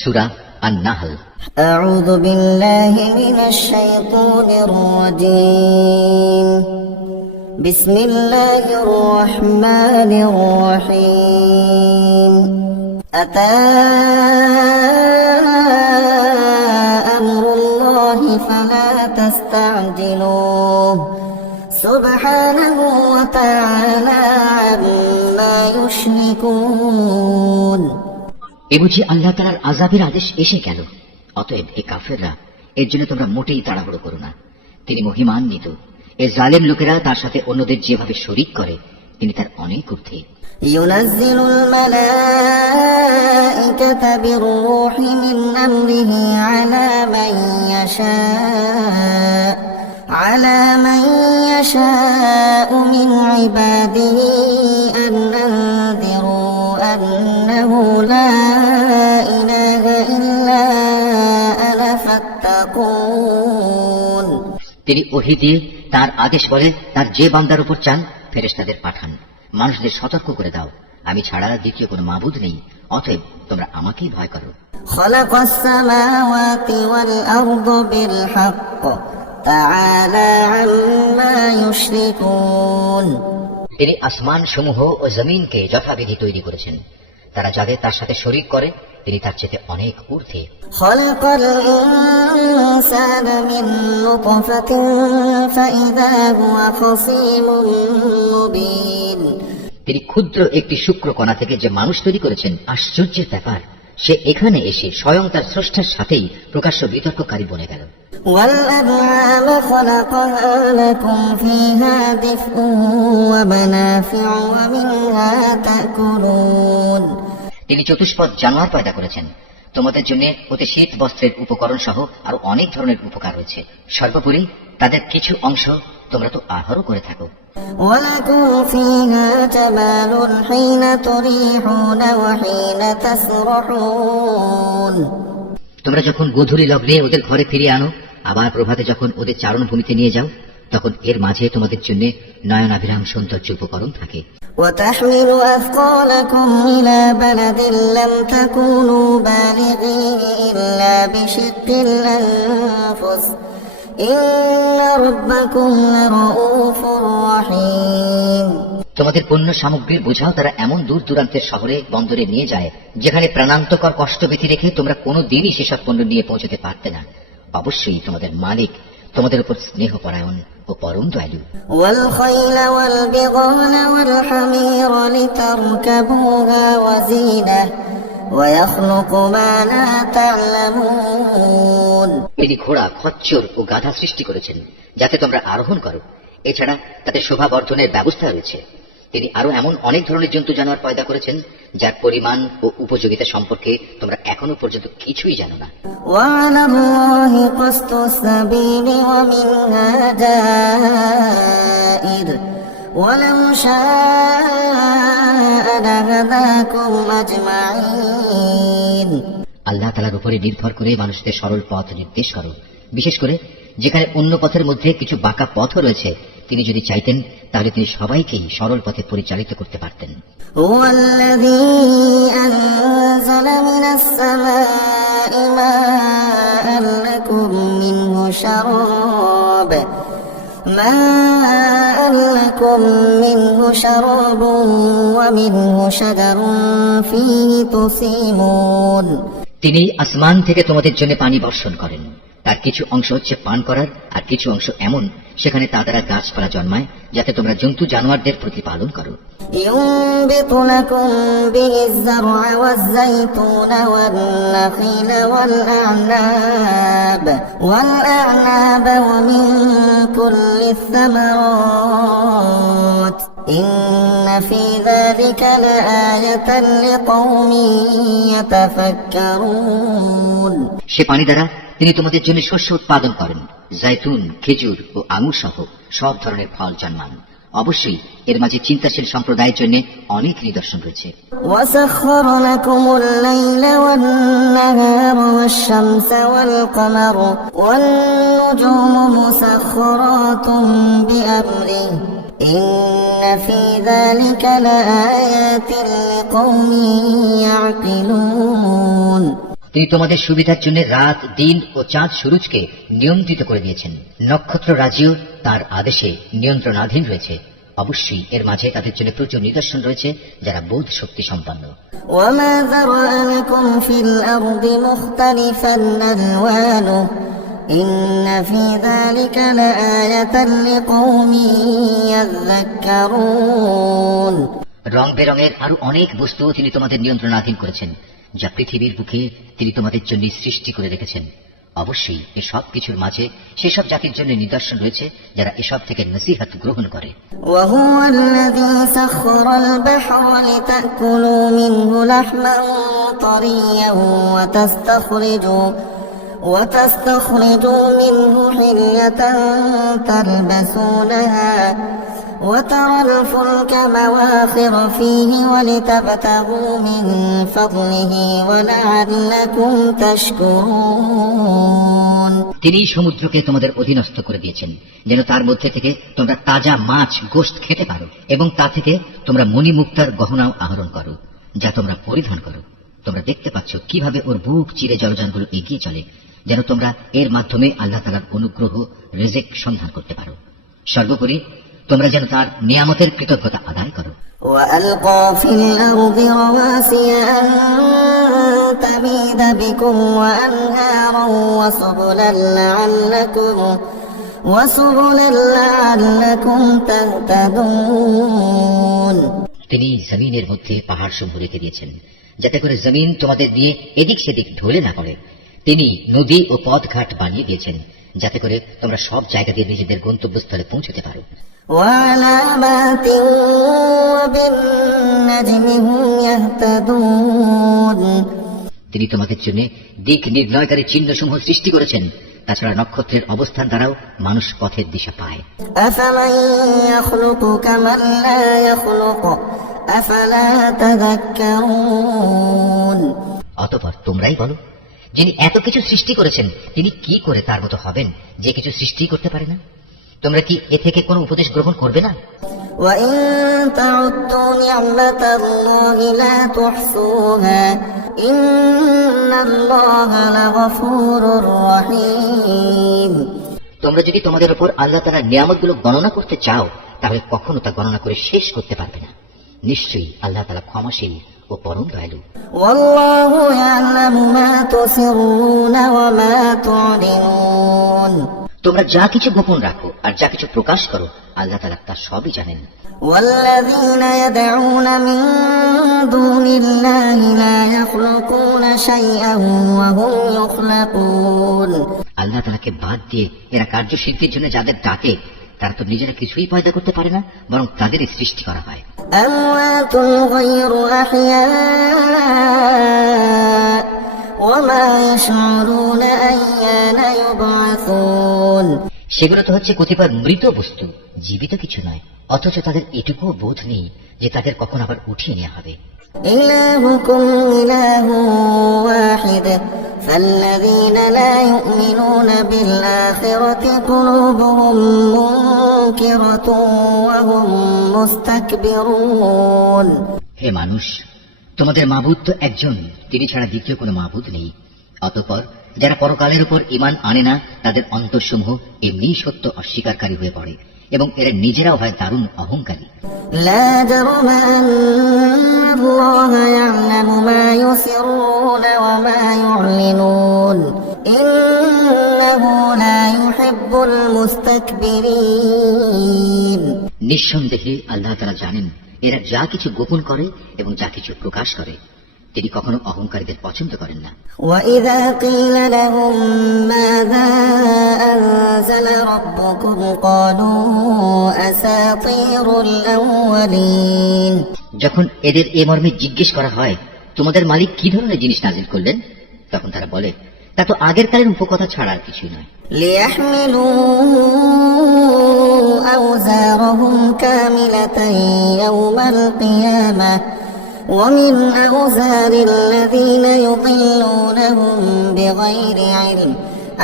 সূরা আন-নাহল। আউযু বিল্লাহি মিনাশ শাইতানির রাজীম। বিসমিল্লাহির রহমানির রহিম। আতা আমরুল্লাহি ফালা তাস্তা'জিলুহু সুবহানাহু ওয়া তাআলা আম্মা ইউশরিকুন। এ বুঝি আল্লাহ তাআলার আযাবের আদেশ এসে গেল। অতএব হে কাফেররা, এর জন্য তোমরা মোটেই তাড়াহুড়ো করো না। তিনি মহিমান্বিত। এ জালেম লোকেরা তার সাথে অন্যদের যেভাবে শরীক করে, তিনি তার অনেক ঊর্ধ্বে। ইউনাজ্জিলুল মালাইকাতা বিরূহি মিন আমরিহি আলা মান ইয়াশা'উ মিন ইবাদিহি আন আনযিরু আন্নাহু লা ইলাহা ইল্লা আনা ফাত্তাকুন। তিনি ওহী দিয়ে তার আদেশ বলে তার যে বান্দার উপর চান ফেরেশতাদের পাঠান, মানুষদের সতর্ক করে দাও, আমি ছাড়া দ্বিতীয় কোনো মাবুদ নেই, অতএব তোমরা আমাকেই ভয় করো। খালাকাস সামাওয়াতি ওয়াল আরদা বিল হক তাআলা আম্মা ইউশরিকুন। তিনি আসমান সমূহ ও জমিনকে যথাবিধি তৈরি করেছেন, তারা যাদের তার সাথে শরীক করে তিনি তার চেয়ে অনেক ঊর্ধ্বে। খালাকাল ইনসানা মিন নুতফাতিন ফাইযা হুয়া খাসীমুন মুবিন। তিনি ক্ষুদ্র একটি শুক্রকণা থেকে যে মানুষ তৈরি করেছেন, আশ্চর্যের ব্যাপার, সে এখানে এসে স্বয়ং তার স্রষ্টার সাথেই প্রকাশ্য বিতর্ককারী বনে গেল। ওয়াল আনআমা খালাকাহা লাকুম ফীহা দিফউন ওয়া মানাফিউ ওয়া মিনহা তাকুলুন। তিনি চতুষ্পদ জানোয়ার পয়দা করেছেন, তোমাদের জন্য ওতে শীত বস্ত্রের উপকরণ সহ আরো অনেক ধরনের উপকার রয়েছে। সর্বোপরি তাদের কিছু অংশ তোমরা তো আহারও করে থাকো। ওয়ালাকুম ফীহা জামালুন হিনা তুরিহুনা ওয়া হিনা তাসরাহুন। তোমরা যখন গোধূলি লগ্নে ওদের ঘরে ফিরিয়ে আনো, আবার প্রভাতে যখন ওদের চারণভূমিতে নিয়ে যাও, তখন এর মাঝে তোমাদের জন্য নয়নাভিরাম সৌন্দর্য উপকরণ থাকে। وتحمل أثقالكم إلى بلد لم تكونوا بالغيه إلا بشق الأنفس إن ربكم لرؤوف رحيم। তোমাদের পণ্য সামগ্রীর বোঝাও তারা এমন দূর দূরান্তের শহরে বন্দরে নিয়ে যায়, যেখানে প্রাণান্তকর কষ্টবিধি রেখে তোমরা কোনো দিনই সেসব পণ্য নিয়ে পৌঁছতে পারতে না। অবশ্যই তোমাদের মালিক তোমাদের উপর স্নেহপরায়ণ ও পরম দয়ালু। ওয়াল খাইলা ওয়াল বিগালা ওয়াল হামিরা লিতারকাবুহা ওয়া যিনাহ ওয়া ইয়াখলুকু মা লা তা'লামুন। তিনি ঘোড়া, খচ্চর ও গাধা সৃষ্টি করেছেন যাতে তোমরা আরোহণ করো। এছাড়া তাদের শোভা বর্ধনের ব্যবস্থা রয়েছে। তিনি আরো এমন অনেক ধরনের জন্তু জানোয়ার পয়দা করেছেন যার পরিমাণ ও উপযোগিতা সম্পর্কে তোমরা এখনো পর্যন্ত কিছুই জানো না। ওয়ালাল্লাহি কাসতুস সাবিলি ওয়া মিনহা জাইর ওয়ালাউ শাআ লাহাদাকুম আজমাইন। আল্লাহ তাআলার উপরে নির্ভর করে মানুষদের সরল পথ নির্দেশ করো, বিশেষ করে যেখানে অন্য পথের মধ্যে কিছু বাঁকা পথও রয়েছে। তিনি যদি চাইতেন তাহলে তিনি সবাইকেই সরল পথে পরিচালিত করতে পারতেন। হুয়াল্লাযী আনজালা মিনাস সামাই মাআন লাকুম মিনহু শারাবুন ওয়া মিনহু শাজারুন ফীহি তুসিমুন। তিনি আসমান থেকে তোমাদের জন্য পানি বর্ষণ করেন, তার কিছু অংশ হচ্ছে পান করার, আর কিছু অংশ এমন সেখানে তা দ্বারা গাছপালা জন্মায় যাতে তোমরা জন্তু জানোয়ারদের প্রতিপালন করো। ইউনবিতু লাকুম বিহিজ যারআ ওয়াজ যাইতুনা ওয়ান নাখিলা ওয়াল আ'নাব ওয়া মিন কুল্লিস সামারাত ইন্না ফী যালিকা লাআয়াতান লিকওমিন ইয়াতাফাক্কারুন। সে পানি দ্বারা তিনি তোমাদের জন্য শস্য উৎপাদন করেন, জাইতুন, খেজুর ও আঙুর সহ সব ধরনের ফল জন্মান। অবশ্যই এর মাঝে চিন্তাশীল সম্প্রদায়ের জন্য অনেক নিদর্শন রয়েছে। وَسَخَّرَ لَكُمُ اللَّيْلَ وَالنَّهَارَ وَالشَّمْسَ وَالْقَمَرَ وَالنُّجُومُ مُسَخَّرَاتٌ بِأَمْرِهِ إِنَّ فِي ذَلِكَ لَآيَاتٍ لِقَوْمٍ يَعْقِلُونَ। তিনি তোমাদের সুবিধার জন্য রাত, দিন ও চাঁদ সূরজকে নিয়ন্ত্রিত করে দিয়েছেন। নক্ষত্র রাজিও তার আদেশে নিয়ন্ত্রণাধীন রয়েছে। অবশ্যই এর মাঝে তাদের জন্য প্রচুর নিদর্শন রয়েছে যারা বোধ শক্তি সম্পন্ন। وما ذرأ لكم في الأرض مختلفا ألوانه إن في ذلك لآية لقوم يذكرون। রং বেরঙের আরো অনেক বস্তু তিনি তোমাদের নিয়ন্ত্রণাধীন করেছেন, যা পৃথিবীর বুকে তিনি তোমাদের জন্য সৃষ্টি করে রেখেছেন। অবশ্যই এসব কিছুর মাঝে সেসব জাতির জন্য নিদর্শন রয়েছে যারা এসব থেকে নসিহত গ্রহণ করে। وهو الذي سخر البحر لتأكلوا منه لحما طريا وتستخرجوا منه حلية تلبسونها وترى الفلك مواخر فيه ولتبتغوا من فضله ولعلكم تشكرون। তিনি সমুদ্রকে তোমাদের অধীনস্থ করে দিয়েছেন যেন তার মধ্যে থেকে তোমরা তাজা মাছ, গোশত খেতে পারো এবং তা থেকে তোমরা মণিমুক্তার গহনাও আহরণ করো, যা তোমরা পরিধান করো। তোমরা দেখতে পাচ্ছ কিভাবে ওর বুক চিরে জলযানগুলো এগিয়ে চলে, যেন তোমরা এর মাধ্যমে আল্লাহ তাআলার অনুগ্রহ, রিজিক সন্ধান করতে পারো। সর্বোপরি তোমরা যেন তার নিয়ামতের কৃতজ্ঞতা আদায় করো। وألقى في الأرض رواسي أن تميد بكم وأنهارا وسبلا لعلكم تهتدون। তিনি জমিনের মধ্যে পাহাড় সমূহ রেখে দিয়েছেন যাতে করে জমিন তোমাদের দিয়ে এদিক সেদিক ঢলে না পড়ে। তিনি নদী ও পথঘাট বানিয়ে দিয়েছেন যাতে করে তোমরা সব জায়গা দিয়ে নিজেদের গন্তব্যস্থলে পৌঁছতে পারো। وعلامات وبالنجم هم يهتدون। তিনি তোমাদের জন্য দিক নির্ণয়কারী চিহ্নসমূহ সৃষ্টি করেছেন। তাছাড়া নক্ষত্রের অবস্থান দ্বারাও মানুষ পথের দিশা পায়। أفمن يخلق كمن لا يخلق أفلا تذكرون। অতঃপর তোমরাই বলো, যিনি এত কিছু সৃষ্টি করেছেন তিনি কি করে তার মতো হবেন যে কিছু সৃষ্টি করতে পারে না? তোমরা কি এ থেকে কোনো উপদেশ গ্রহণ করবে না? وإن تعدوا نعمة الله لا تحصوها إن الله لغفور رحيم। তোমরা যদি তোমাদের উপর আল্লাহ তাআলার নিয়ামতগুলো গণনা করতে চাও তাহলে কখনো তা গণনা করে শেষ করতে পারবে না। নিশ্চয়ই আল্লাহ তাআলা ক্ষমাশীল ও পরম দয়ালু। والله يعلم ما تسرون وما تعلنون। তোমরা যা কিছু গোপন রাখো আর যা কিছু প্রকাশ করো আল্লাহ তাআলা তা সবই জানেন। والذين يدعون من دون الله لا يخلقون شيئا وهم يخلقون। আল্লাহ তাআলাকে বাদ দিয়ে এরা কার্যসিদ্ধির জন্য যাদের ডাকে তারা তো নিজেরা কিছুই পয়দা করতে পারে না, বরং তাদেরই সৃষ্টি করা হয়। أموات غير أحياء وما يشعرون أيان يبعثون। সেগুলো তো হচ্ছে কতিপয় মৃত বস্তু, জীবিত কিছু নয়, অথচ তাদের এটুকুও বোধ নেই যে তাদের কখন আবার উঠিয়ে নেওয়া হবে। إلهكم إله واحد فالذين لا يؤمنون بالآخرة قلوبهم منكرة وهم مستكبرون। হে মানুষ, তোমাদের মাবুদ তো একজন, তিনি ছাড়া দ্বিতীয় কোনো মাবুদ নেই। অতঃপর যারা পরকালের উপর ঈমান আনে না তাদের অন্তরসমূহ এমনি সত্য অস্বীকারী হয়ে পড়ে এবং এরা নিজেরাও হয় দারুণ অহংকারী। لا جرم أن الله يعلم ما يسرون وما يعلنون إنه لا يحب المستكبرين। নিঃসন্দেহে আল্লাহ তাআলা জানেন এরা যা কিছু গোপন করে এবং যা কিছু প্রকাশ করে, তিনি কখনো অহংকারীদের পছন্দ করেন না। وإذا قيل لهم ماذا أنزل ربكم قالوا أساطير الأولين। যখন এদের এ মর্মে জিজ্ঞেস করা হয় তোমাদের মালিক কি ধরনের জিনিস নাজিল করলেন, তখন তারা বলে তা তো আগের কালের উপকথা ছাড়া আর কিছুই নয়। ليحملوا أوزارهم كاملة يوم القيامة ومن أوزار الذين يضلونهم بغير علم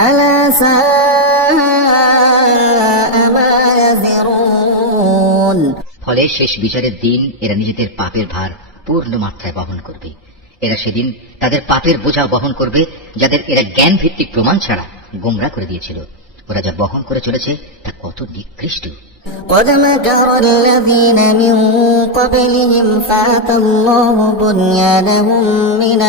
ألا ساء ما يزرون। ফলে শেষ বিচারের দিন এরা নিজেদের পাপের ভার পূর্ণ মাত্রায় বহন করবে এরা সেদিন তাদের পাপের বোঝা বহন করবে, যাদের এরা জ্ঞান ভিত্তিক প্রমাণ ছাড়া গোমরা করে দিয়েছিল। ওরা যা বহন করে চলেছে তা কত নিকৃষ্ট। قد مكر الذين من قبلهم فأتى الله بنيانهم من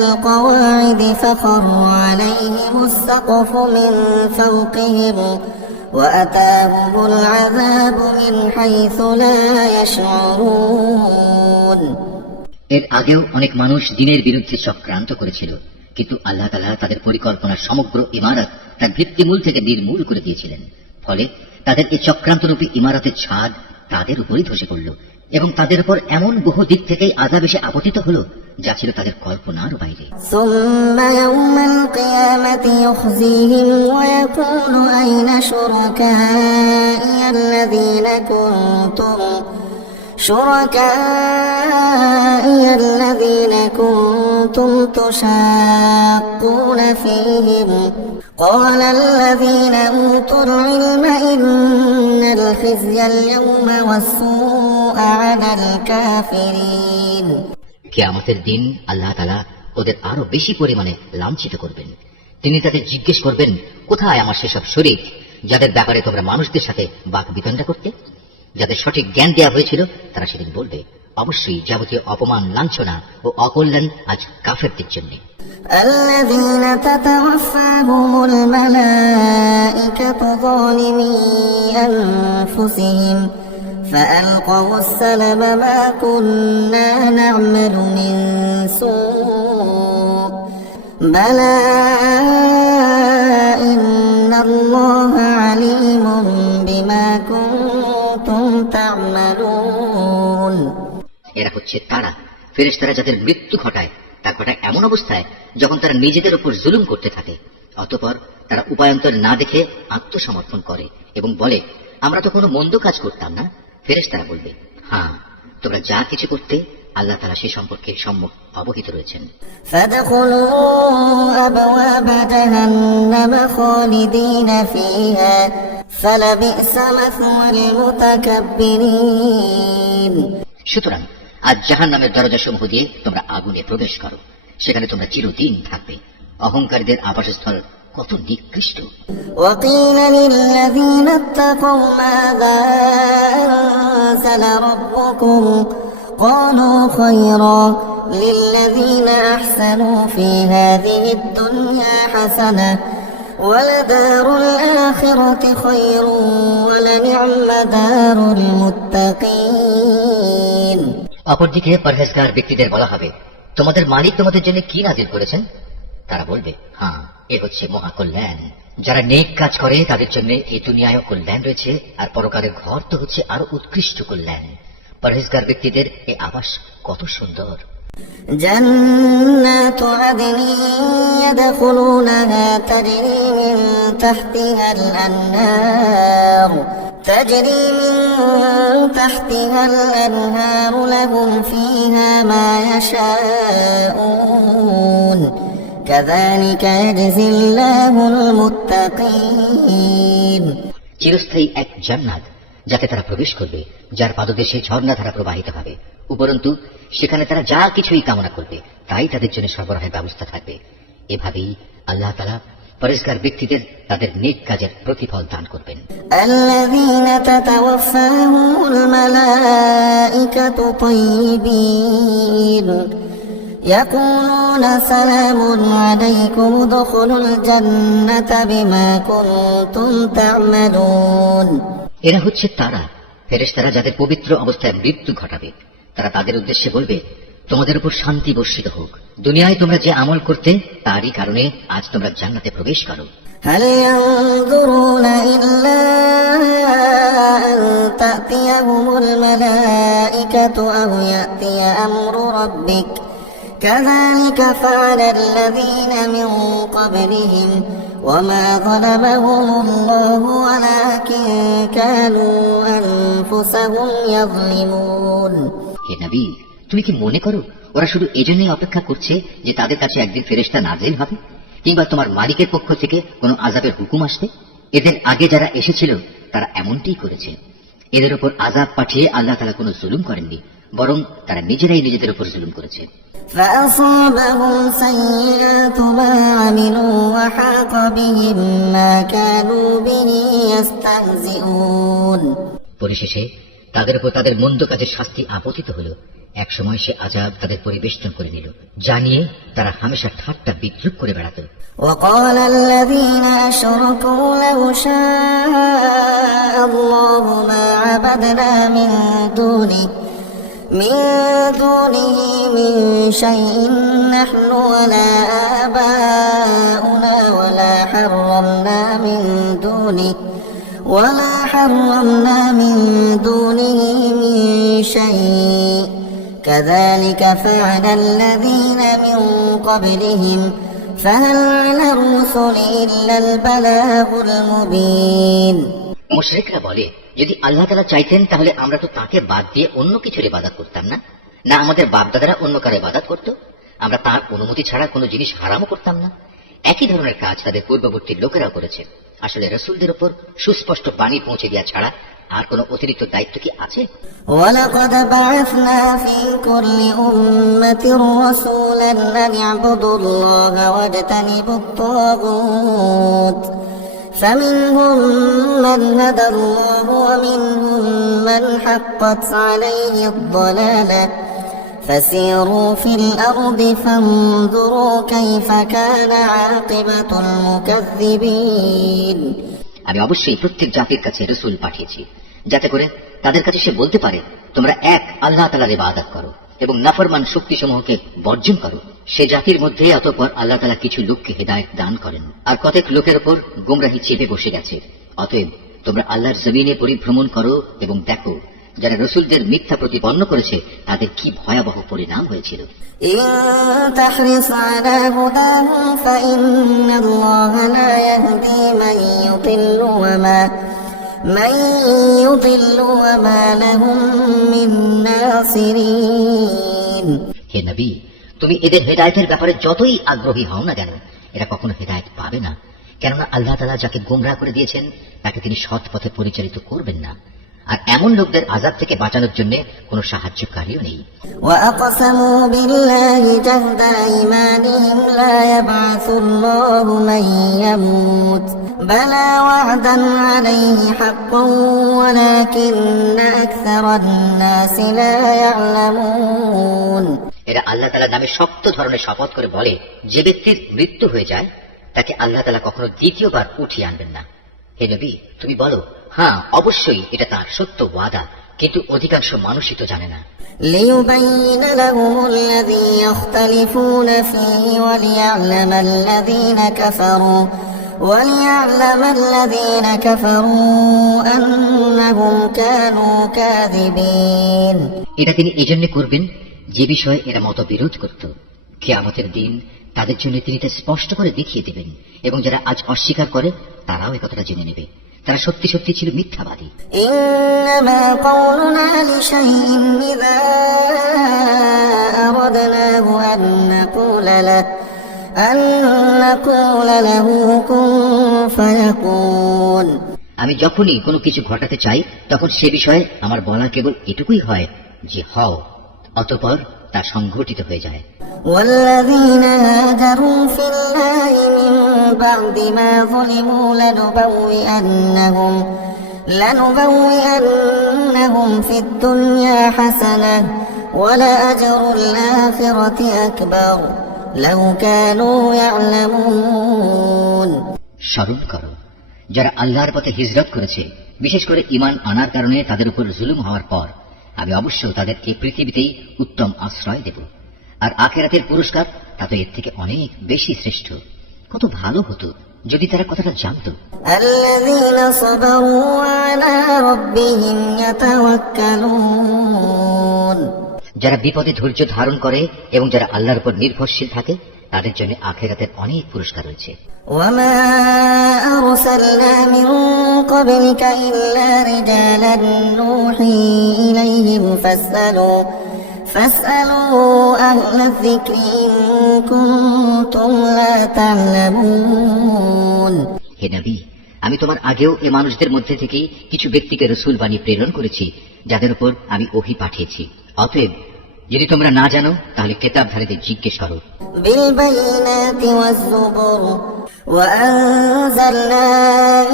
القواعد فخر عليهم السقف من فوقهم وأتاهم العذاب من حيث لا يشعرون। এর আগেও অনেক মানুষ দ্বীনের বিরুদ্ধে চক্রান্ত করেছিল, কিন্তু আল্লাহ তাআলা তাদের পরিকল্পনার সমগ্র ইমারত তার ভিত্তিমূল থেকে নির্মূল করে দিয়েছিলেন। ফলে তাদের এই চক্রান্তরূপী ইমারতের ছাদ তাদের উপরই ধসে পড়ল এবং তাদের উপর এমন বহু দিক থেকেই আযাব এসে আপতিত হল যা ছিল তাদের কল্পনারও বাইরে। ثم يوم القيامة يخزيهم ويقول أين شركائي الذين كنتم تشاقون فيهم قال الذين أوتوا العلم إن الخزي اليوم والسوء على الكافرين। কিয়ামতের দিন আল্লাহ তাআলা ওদের আরো বেশি পরিমাণে লাঞ্ছিত করবেন। তিনি তাদের জিজ্ঞেস করবেন, কোথায় আমার সেসব শরীক যাদের ব্যাপারে তোমরা মানুষদের সাথে বাক বিতণ্ডা করতে? যাদের সঠিক জ্ঞান দেওয়া হয়েছিল তারা সেদিন বলবে, অবশ্যই যাবতীয় অপমান, লাঞ্ছনা ও অকল্যাণ আজ কাফেরদের জন্য। الذين تتوفاهم الملائكة ظالمي أنفسهم فألقوا السلم ما كنا نعمل من سوء بلى إن الله عليم بما كنتم تعملون। এরা হচ্ছে তারা, ফেরেশতারা যাদের মৃত্যু ঘটায় তা ঘটায় এমন অবস্থায় যখন তারা নিজেদের উপর জুলুম করতে থাকে। অতঃপর তারা উপায়ান্তর না দেখে আত্মসমর্পণ করে এবং বলে, আমরা তো কোনো মন্দ কাজ করতাম না। ফেরেশতারা বলবে, হ্যাঁ, তোমরা যা কিছু করতে আল্লাহ তাআলা সে সম্পর্কে সম্যক অবহিত রয়েছেন। فادخلوا أبواب جهنم خالدين فيها فلبئس مثوى المتكبرين। সুতরাং আজ জাহান্নামের দরজাসমূহ দিয়ে তোমরা আগুনে প্রবেশ করো, সেখানে তোমরা চিরদিন থাকবে। অহংকারীদের আবাসস্থল কত নিকৃষ্ট। وقيل للذين اتقوا ماذا أنزل ربكم قالوا خيرا للذين أحسنوا في هذه الدنيا حسنة ولدار الآخرة خير ولنعم دار المتقين। অপরদিকে পরহেজগার ব্যক্তিদের বলা হবে, তোমাদের মালিক তোমাদের জন্য কি নাজিল করেছেন? তারা বলবে, হ্যাঁ, এ হচ্ছে মহাকল্যাণ। যারা নেক কাজ করে তাদের জন্য এই দুনিয়ায় কল্যাণ রয়েছে, আর পরকালের ঘর তো হচ্ছে আরো উৎকৃষ্ট কল্যাণ। পরহেজগার ব্যক্তিদের এই আবাস কত সুন্দর। جنات عدن يدخلونها تجري من تحتها الأنهار لهم فيها ما يشاءون كذلك يجزي الله المتقين। চিরস্থায়ী এক জান্নাত যাতে তারা প্রবেশ করবে, যার পাদদেশে ঝর্ণাধারা প্রবাহিত হবে। উপরন্তু সেখানে তারা যা কিছুই কামনা করবে তাই তাদের জন্য সরবরাহের ব্যবস্থা থাকবে। এভাবেই আল্লাহ তাআলা পরহেজগার ব্যক্তিদের তাদের নেক কাজের প্রতিফল দান করবেন। الذين تتوفاهم الملائكة طيبين يقولون سلام عليكم ادخلوا الجنة بما كنتم تعملون। এরা হচ্ছে তারা, ফেরেশতারা যাদের পবিত্র অবস্থায় মৃত্যু ঘটাবে। তারা তাদের উদ্দেশ্যে বলবে, তোমাদের উপর শান্তি বর্ষিত হোক। দুনিয়ায় তোমরা যে আমল করতে তারই কারণে আজ তোমরা জান্নাতে প্রবেশ করো। هل ينظرون إلا أن تأتيهم الملائكة أو يأتي أمر ربك كذلك فعل الذين من قبلهم وما ظلمهم الله ولكن كانوا أنفسهم يظلمون। হে নবী, তুমি কি মনে করো ওরা শুধু এজন্যই অপেক্ষা করছে যে তাদের কাছে একদিন ফেরেশতা নাজিল হবে, কিংবা তোমার মালিকের পক্ষ থেকে কোনো আযাবের হুকুম আসবে? এদের আগে যারা এসেছিল তারা এমনটিই করেছে। এদের উপর আযাব পাঠিয়ে আল্লাহ তাআলা কোনো জুলুম করেননি, বরং তারা নিজেরাই নিজেদের উপর জুলুম করেছে। فأصابهم سيئات ما عملوا وحاق بهم ما كانوا به يستهزئون। পরিশেষে তাদের উপর তাদের মন্দ কাজের শাস্তি আপতিত হল। এক সময় সে আযাব তাদের পরিবেষ্টন করে নিল, জানিয়ে তারা হামেশা ঠাট্টা বিদ্রুপ করে বেড়াত। وقال الذين أشركوا لو شاء الله ما عبدنا من دونه من شيء نحن ولا آباؤنا ولا حرمنا من دونه من شيء كذلك فعل الذين من قبلهم فهل على الرسل إلا البلاغ المبين। মুশরিকরা বলে, যদি আল্লাহ তাআলা চাইতেন তাহলে আমরা তো তাকে বাদ দিয়ে অন্য কিছুর ইবাদত করতাম না, না আমাদের বাপদাদারা অন্য কারো ইবাদত করত, আমরা তার অনুমতি ছাড়া কোনো জিনিস হারামও করতাম না। একই ধরনের কাজ তাদের পূর্ববর্তী লোকেরাও করেছে। আসলে রাসূলদের উপর সুস্পষ্ট বাণী পৌঁছে দেওয়া ছাড়া আর কোনো অতিরিক্ত দায়িত্ব কি আছে? ولقد بعثنا في كل أمة رسولا أن اعبدوا الله واجتنبوا الطاغوت فمنهم من هدى الله ومنهم من حقت عليه الضلالة فسيروا في الأرض فانظروا كيف كان عاقبة المكذبين। আমি অবশ্যই প্রত্যেক জাতির কাছে রাসূল পাঠিয়েছি, যাতে করে তাদের কাছে সে বলতে পারে, তোমরা এক আল্লাহ তাআলার ইবাদত করো এবং নাফরমান শক্তিসমূহকে বর্জন করো। সে জাতির মধ্যে অতঃপর আল্লাহ তাআলা কিছু লোককে হেদায়েত দান করেন, আর কতক লোকের উপর গোমরাহি চেপে বসে গেছে। অতএব তোমরা আল্লাহর জমিনে পরিভ্রমণ করো এবং দেখো যারা রাসূলদের মিথ্যা প্রতিপন্ন করেছে তাদের কি ভয়াবহ পরিণাম হয়েছিল। إن تحرص على هداهم فإن الله لا يهدي من يضل وما لهم من ناصرين। হে নবী, তুমি এদের হেদায়েতের ব্যাপারে যতই আগ্রহী হও না কেন, এরা কখনো হেদায়েত পাবে না, কেননা আল্লাহ তাআলা যাকে গোমরাহ করে দিয়েছেন তাকে তিনি সৎ পথে পরিচালিত করবেন না, আর এমন লোকদের আযাব থেকে বাঁচানোর জন্য কোনো সাহায্যকারীও নেই। وأقسموا بالله جهد أيمانهم لا يبعث الله من يموت بلى وعدا عليه حقا ولكن أكثر الناس لا يعلمون। এরা আল্লাহ তাআলার নামে শক্ত ধরনের শপথ করে বলে, যে ব্যক্তির মৃত্যু হয়ে যায় তাকে আল্লাহ তাআলা কখনো দ্বিতীয়বার উঠিয়ে আনবেন না। হে নবী, তুমি বলো, হ্যাঁ অবশ্যই এটা তার সত্য ওয়াদা, কিন্তু অধিকাংশ মানুষই তো জানে না। ليبين لهم الذي يختلفون فيه وليعلم الذين كفروا أنهم كانوا كاذبين। এটা তিনি এজন্য করবেন যে বিষয়ে এরা মতবিরোধ করত। কিয়ামতের দিন তাদের জন্য তিনি তা স্পষ্ট করে দেখিয়ে দেবেন, এবং যারা আজ অস্বীকার করে তারাও একথাটা জেনে নেবে তারা সত্যি সত্যি ছিল মিথ্যাবাদী। إنما قولنا لشيء إذا أردناه أن نقول له كن فيكون। আমি যখনই কোনো কিছু ঘটাতে চাই তখন সে বিষয়ে আমার বলা কেবল এটুকুই হয় যে হও, অতঃপর তা সংঘটিত হয়ে যায়। والذين هاجروا في الله من بعد ما ظلموا لنبوئنهم في الدنيا حسنة ولأجر الآخرة أكبر لو كانوا يعلمون। স্মরণ করো, যারা আল্লাহর পথে হিজরত করেছে, বিশেষ করে ঈমান আনার কারণে তাদের উপর জুলুম হওয়ার পর আমি অবশ্য তাদেরকে পৃথিবীতেই উত্তম আশ্রয় দেব, আর আখিরাতের পুরস্কার তা তো এর থেকে অনেক বেশি শ্রেষ্ঠ। কত ভালো হতো যদি তারা কথাটা জানত। الذين صبروا على ربهم يتوكلون। যারা বিপদে ধৈর্য ধারণ করে এবং যারা আল্লাহর উপর নির্ভরশীল থাকে তাদের জন্য আখিরাতের অনেক পুরস্কার রয়েছে। وما أرسلنا من قبلك إلا رجالا نوحي إليهم فاسألوا أهل الذكر إن كنتم لا تعلمون। হে নবী, আমি তোমার আগেও এ মানুষদের মধ্যে থেকে কিছু ব্যক্তিকে রসুল বানিয়ে প্রেরণ করেছি, যাদের উপর আমি ওহী পাঠিয়েছি। অতএব যদি তোমরা না জানো তাহলে কেতাবধারীদের জিজ্ঞেস করো। بالبينات والزبر وأنزلنا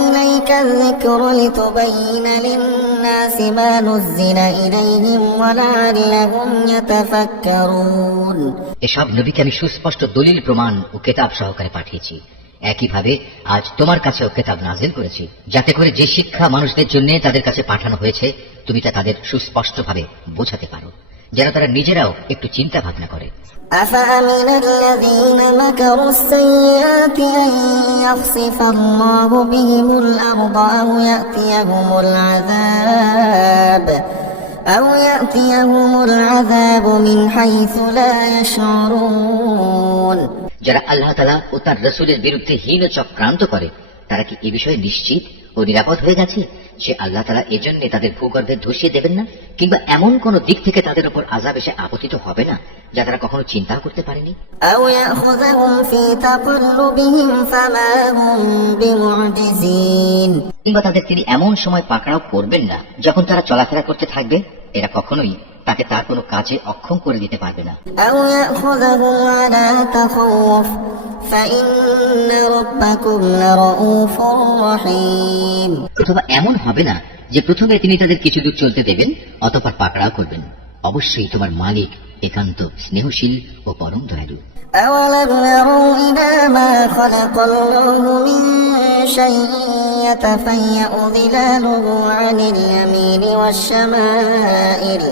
إليك الذكر لتبين للناس ما نزل إليهم ولعلهم يتفكرون। এসব নবীকে আমি সুস্পষ্ট দলিল প্রমাণ ও কেতাব সহকারে পাঠিয়েছি। একইভাবে আজ তোমার কাছেও কেতাব নাজিল করেছি, যাতে করে যে শিক্ষা মানুষদের জন্য তাদের কাছে পাঠানো হয়েছে তুমি তা তাদের সুস্পষ্টভাবে বোঝাতে পারো, যেন তারা নিজেরাও একটু চিন্তা ভাবনা করে। أفأمن الذين مكروا السيئات أن يخسف الله بهم الأرض أو يأتيهم العذاب من حيث لا يشعرون। যারা আল্লাহ তাআলা ও তার রাসূলের বিরুদ্ধে হীন চক্রান্ত করে তারা কি এই বিষয়ে নিশ্চিত ও নিরাপদ হয়ে গেছে যে আল্লাহ তাআলা এজন্য তাদের ভূগর্ভে ধসিয়ে দেবেন না, কিংবা এমন কোন দিক থেকে তাদের উপর আযাব এসে আপতিত হবে না যা তারা কখনো চিন্তা করতে পারেনি? أو يأخذهم في تقلبهم فما هم بمعجزين। কিংবা তাদের তিনি এমন সময় পাকড়াও করবেন না যখন তারা চলাফেরা করতে থাকবে, এরা কখনোই তাকে তার কোনো কাজে অক্ষম করে দিতে পারবে না। أو يأخذهم على تخوف فإن ربكم لرؤوف رحيم। অথবা এমন হবে না যে প্রথমে তিনি তাদের কিছু দূর চলতে দেবেন অতঃপর পাকড়াও করবেন। অবশ্যই তোমার মালিক একান্ত স্নেহশীল ও পরম দয়ালু। أولم يروا إلى ما خلق الله من شيء يتفيأ ظلاله عن اليمين والشمائل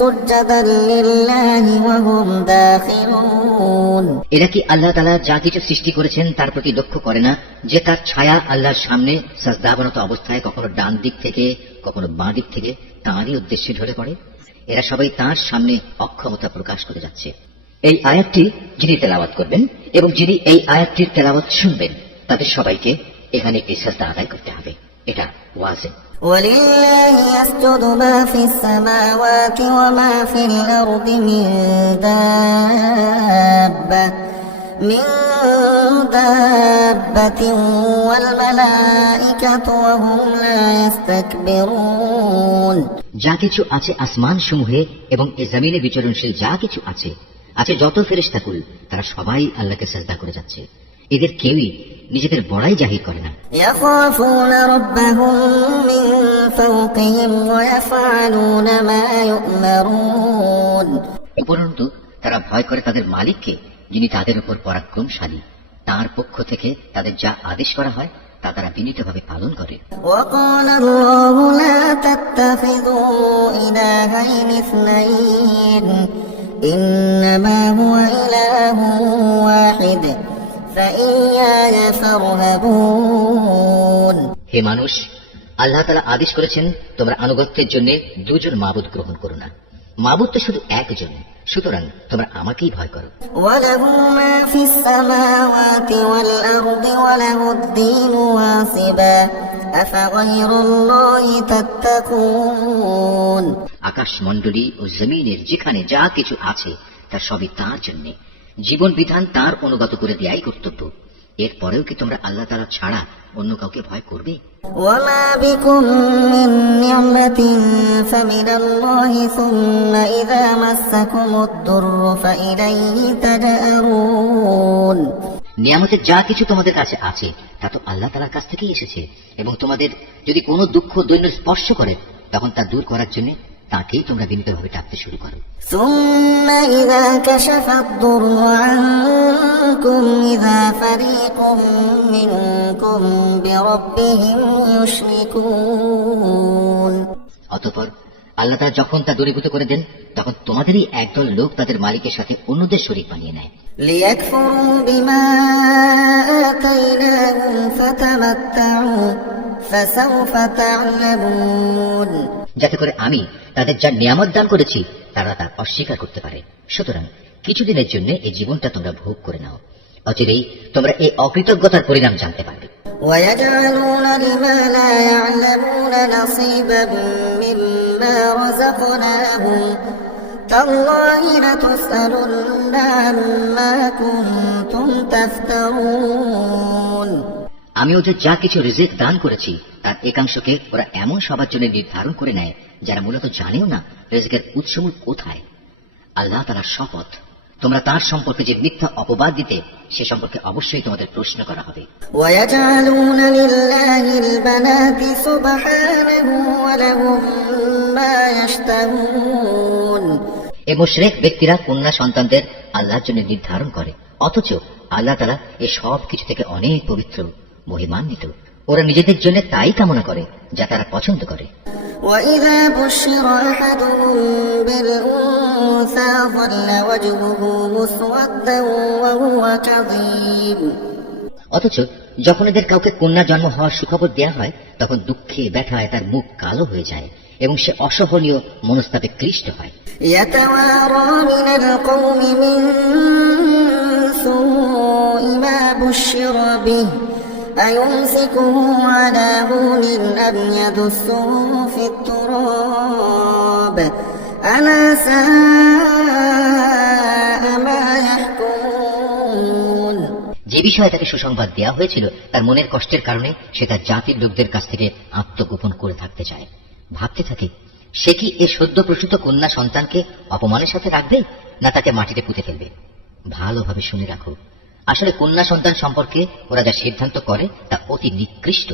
سجدا لله وهم داخرون। এরা কি আল্লাহ তাআলা যা কিছু সৃষ্টি করেছেন তার প্রতি লক্ষ্য করে না যে তার ছায়া আল্লাহর সামনে সাজদাবনত অবস্থায় কখনো ডান দিক থেকে কখনো বাঁ দিক থেকে তাঁরই উদ্দেশ্যে ঢলে পড়ে? এরা সবাই তাঁর সামনে অক্ষমতা প্রকাশ করে যাচ্ছে। এই আয়াতটি যিনি তেলাওয়াত করবেন এবং যিনি এই আয়াতটির তেলাওয়াত শুনবেন তাদের সবাইকে এখানে একটি সাজদা আদায় করতে হবে। এটা ওয়াজিব। ولله يسجد ما في السماوات وما في الأرض من دابة والملائكة وهم لا يستكبرون। যা কিছু আছে আসমান সমূহে এবং এ জমিনে বিচরণশীল যা কিছু আছে যত ফেরেশতাকুল তারা সবাই আল্লাহকে সাজদা করে যাচ্ছে। এদের কেউই নিজেদের বড়াই জাহির করে না। يخافون ربهم من فوقهم ويفعلون ما يؤمرون। উপরন্তু তারা ভয় করে তাদের মালিককে, যিনি তাদের উপর পরাক্রমশালী। তার পক্ষ থেকে তাদের যা আদেশ করা হয় তা তারা বিনীতভাবে পালন করে। وقال الله لا تتخذوا إلهين اثنين إنما هو إله واحد فإياي فارهبون। হে মানুষ, আল্লাহ তাআলা আদেশ করেছেন তোমরা আনুগত্যের জন্য দুজন মাবুদ গ্রহণ করো না। মাবুদ তো শুধু একজন, সুতরাং তোমরা আমাকেই ভয় করো। وله ما في السماوات والأرض وله الدين واصبا أفغير الله تتقون। আকাশ মণ্ডলী ও জমিনের যেখানে যা কিছু আছে তা সবই তার জন্য। জীবন বিধান তার অনুগত করে দেয়াই কর্তব্য। এরপরেও কি তোমরা আল্লাহ তাআলা ছাড়া অন্য কাউকে ভয় করবে? وما بكم من نعمة فمن الله ثم إذا مسكم الضر فإليه تجأرون। নিয়ামতের যা কিছু তোমাদের কাছে আছে তা তো আল্লাহ তাআলার কাছ থেকেই এসেছে, এবং তোমাদের যদি কোনো দুঃখ দৈন্য স্পর্শ করে তখন তা দূর করার জন্য তাকেই তোমরা বিনীতভাবে ডাকতে শুরু করো। ثم إذا كشف الضر عنكم إذا فريق منكم بربهم يشركون। অতঃপর আল্লাহ তাআলা যখন তা দূরীভূত করে দেন তখন তোমাদেরই একদল লোক তাদের মালিকের সাথে অন্যদের শরীক বানিয়ে নেয়। ليكفروا بما آتيناهم فتمتعوا فسوف تعلمون। যাতে করে আমি তাদের যা নিয়ামত দান করেছি তারা তা অস্বীকার করতে পারে। সুতরাং কিছুদিনের জন্য এই জীবনটা তোমরা ভোগ করে নাও, অচিরেই তোমরা এই অকৃতজ্ঞতার পরিণাম জানতে পারবে। ويجعلون لما لا يعلمون نصيبا مما رزقناهم تالله لتسألن عما كنتم تفترون আমি ওদের যা কিছু রিজিক দান করেছি তার একাংশকে ওরা এমন সবার জন্য নির্ধারণ করে নেয় যারা মূলত জানেও না রিজিকের উৎসমূল কোথায়। আল্লাহ তাআলার শপথ, তোমরা তার সম্পর্কে যে মিথ্যা অপবাদ দিতে সে সম্পর্কে অবশ্যই তোমাদের প্রশ্ন করা হবে। ويجعلون لله البنات سبحانه ولهم ما يشتهون এ মুশরিক ব্যক্তিরা কন্যা সন্তানদের আল্লাহর জন্য নির্ধারণ করে, অথচ আল্লাহ তাআলা এই সব কিছু থেকে অনেক পবিত্র, মহিমান্বিত। ওরা নিজেদের জন্য তাই কামনা করে যা তারা পছন্দ করে। وإذا بشر أحدهم بالأنثى ظل وجهه مسودا وهو كظيم অথচ যখন এদের কাউকে কন্যা জন্ম হওয়ার সুখবর দেয়া হয় তখন দুঃখে ব্যথায় তার মুখ কালো হয়ে যায় এবং সে অসহনীয় মনস্তাপে ক্লিষ্ট হয়। يتوارى من القوم من سوء ما بشر به أيمسكه على هون أم يدسه في التراب ألا ساء ما يحكمون যে বিষয়ে তাকে সুসংবাদ দেওয়া হয়েছিল তার মনের কষ্টের কারণে সে তার জাতির লোকদের কাছ থেকে আত্মগোপন করে থাকতে চায়। ভাবতে থাকে সে কি এ সদ্য প্রসূত কন্যা সন্তানকে অপমানের সাথে রাখবে না তাকে মাটিতে পুঁতে ফেলবে। ভালোভাবে শুনে রাখো, আসলে কন্যা সন্তান সম্পর্কে ওরা যা সিদ্ধান্ত করে তা অতি নিকৃষ্ট।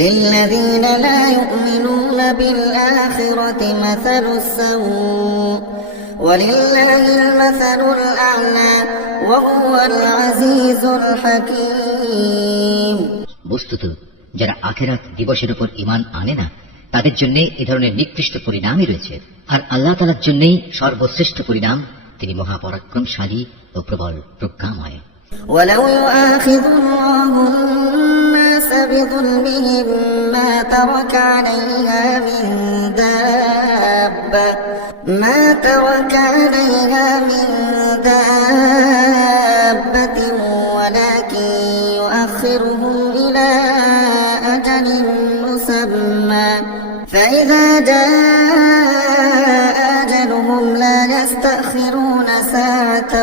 للذين لا يؤمنون بالآخرة مثل السوء ولله المثل الأعلى وهو العزيز الحكيم বস্তুত যারা আখিরাত দিবসের উপর ঈমান আনে না তাদের জন্য এই ধরনের নিকৃষ্ট পরিণামই রয়েছে, আর আল্লাহ তাআলার জন্যই সর্বশ্রেষ্ঠ পরিণাম। তিনি মহাপরাক্রমশালী ও প্রবল প্রজ্ঞাময়। ولو يؤاخذ الله الناس بظلمهم ما ترك عليها من دابة ولكن يؤخرهم إلى أجل مسمى فإذا جاء أجلهم لا يستأخرون ساعة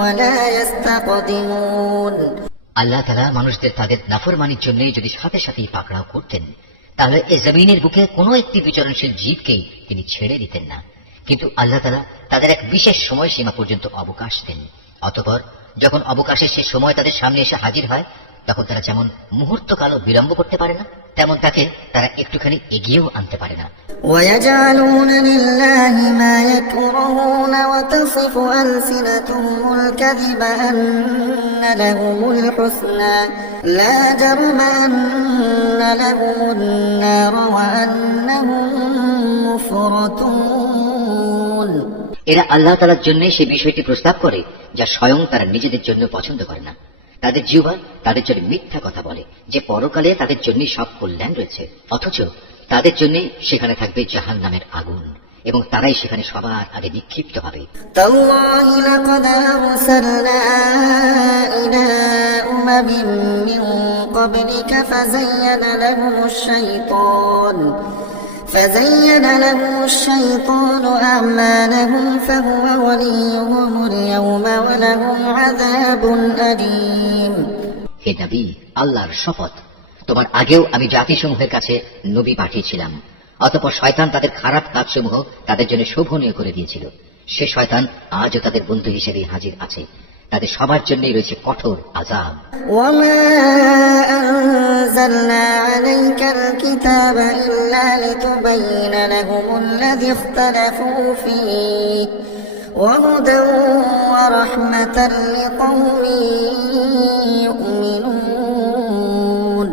ولا يستقدمون আল্লাহ তাআলা মানুষদের তাদের নাফরমানির জন্য যদি সাথে সাথেই পাকড়াও করতেন তাহলে এই জমিনের বুকে কোনো একটি বিচরণশীল জীবকেই তিনি ছেড়ে দিতেন না, কিন্তু আল্লাহ তাআলা তাদের এক বিশেষ সময়সীমা পর্যন্ত অবকাশ দেন। অতঃপর যখন অবকাশের সে সময় তাদের সামনে এসে হাজির হয় তখন তারা যেমন মুহূর্তকালও বিলম্ব করতে পারে না তেমন তাকে তারা একটুখানি এগিয়েও আনতে পারে না। ويجعلون لله ما يكرهون وتصف ألسنتهم الكذب أن لهم الحسنى لا جرم أن لهم النار وأنهم مفرطون এরা আল্লাহ তাআলার জন্য সেই বিষয়টি প্রস্তাব করে যা স্বয়ং তারা নিজেদের জন্য পছন্দ করে না। তাদের জিহ্বা তাদের জন্য মিথ্যা কথা বলে যে পরকালে তাদের জন্য সব কল্যাণ রয়েছে, অথচ তাদের জন্য সেখানে থাকবে জাহান্নামের আগুন এবং তারাই সেখানে সবার আগে নিক্ষিপ্ত হবে। تالله لقد أرسلنا إلى أمم من قبلك فزين لهم الشيطان أعمالهم فهو وليهم اليوم ولهم عذاب أليم হে নবী, আল্লাহর শপথ, তোমার আগেও আমি জাতিসমূহের কাছে নবী পাঠিয়েছিলাম, অতঃপর শয়তান তাদের খারাপ কাজসমূহ তাদের জন্য শোভনীয় করে দিয়েছিল। সে শয়তান আজও তাদের বন্ধু হিসেবে হাজির আছে, তাদের সবার জন্যই রয়েছে কঠোর আযাব। وما أنزلنا عليك الكتاب إلا لتبين لهم الذي اختلفوا فيه وهدى ورحمة لقوم يؤمنون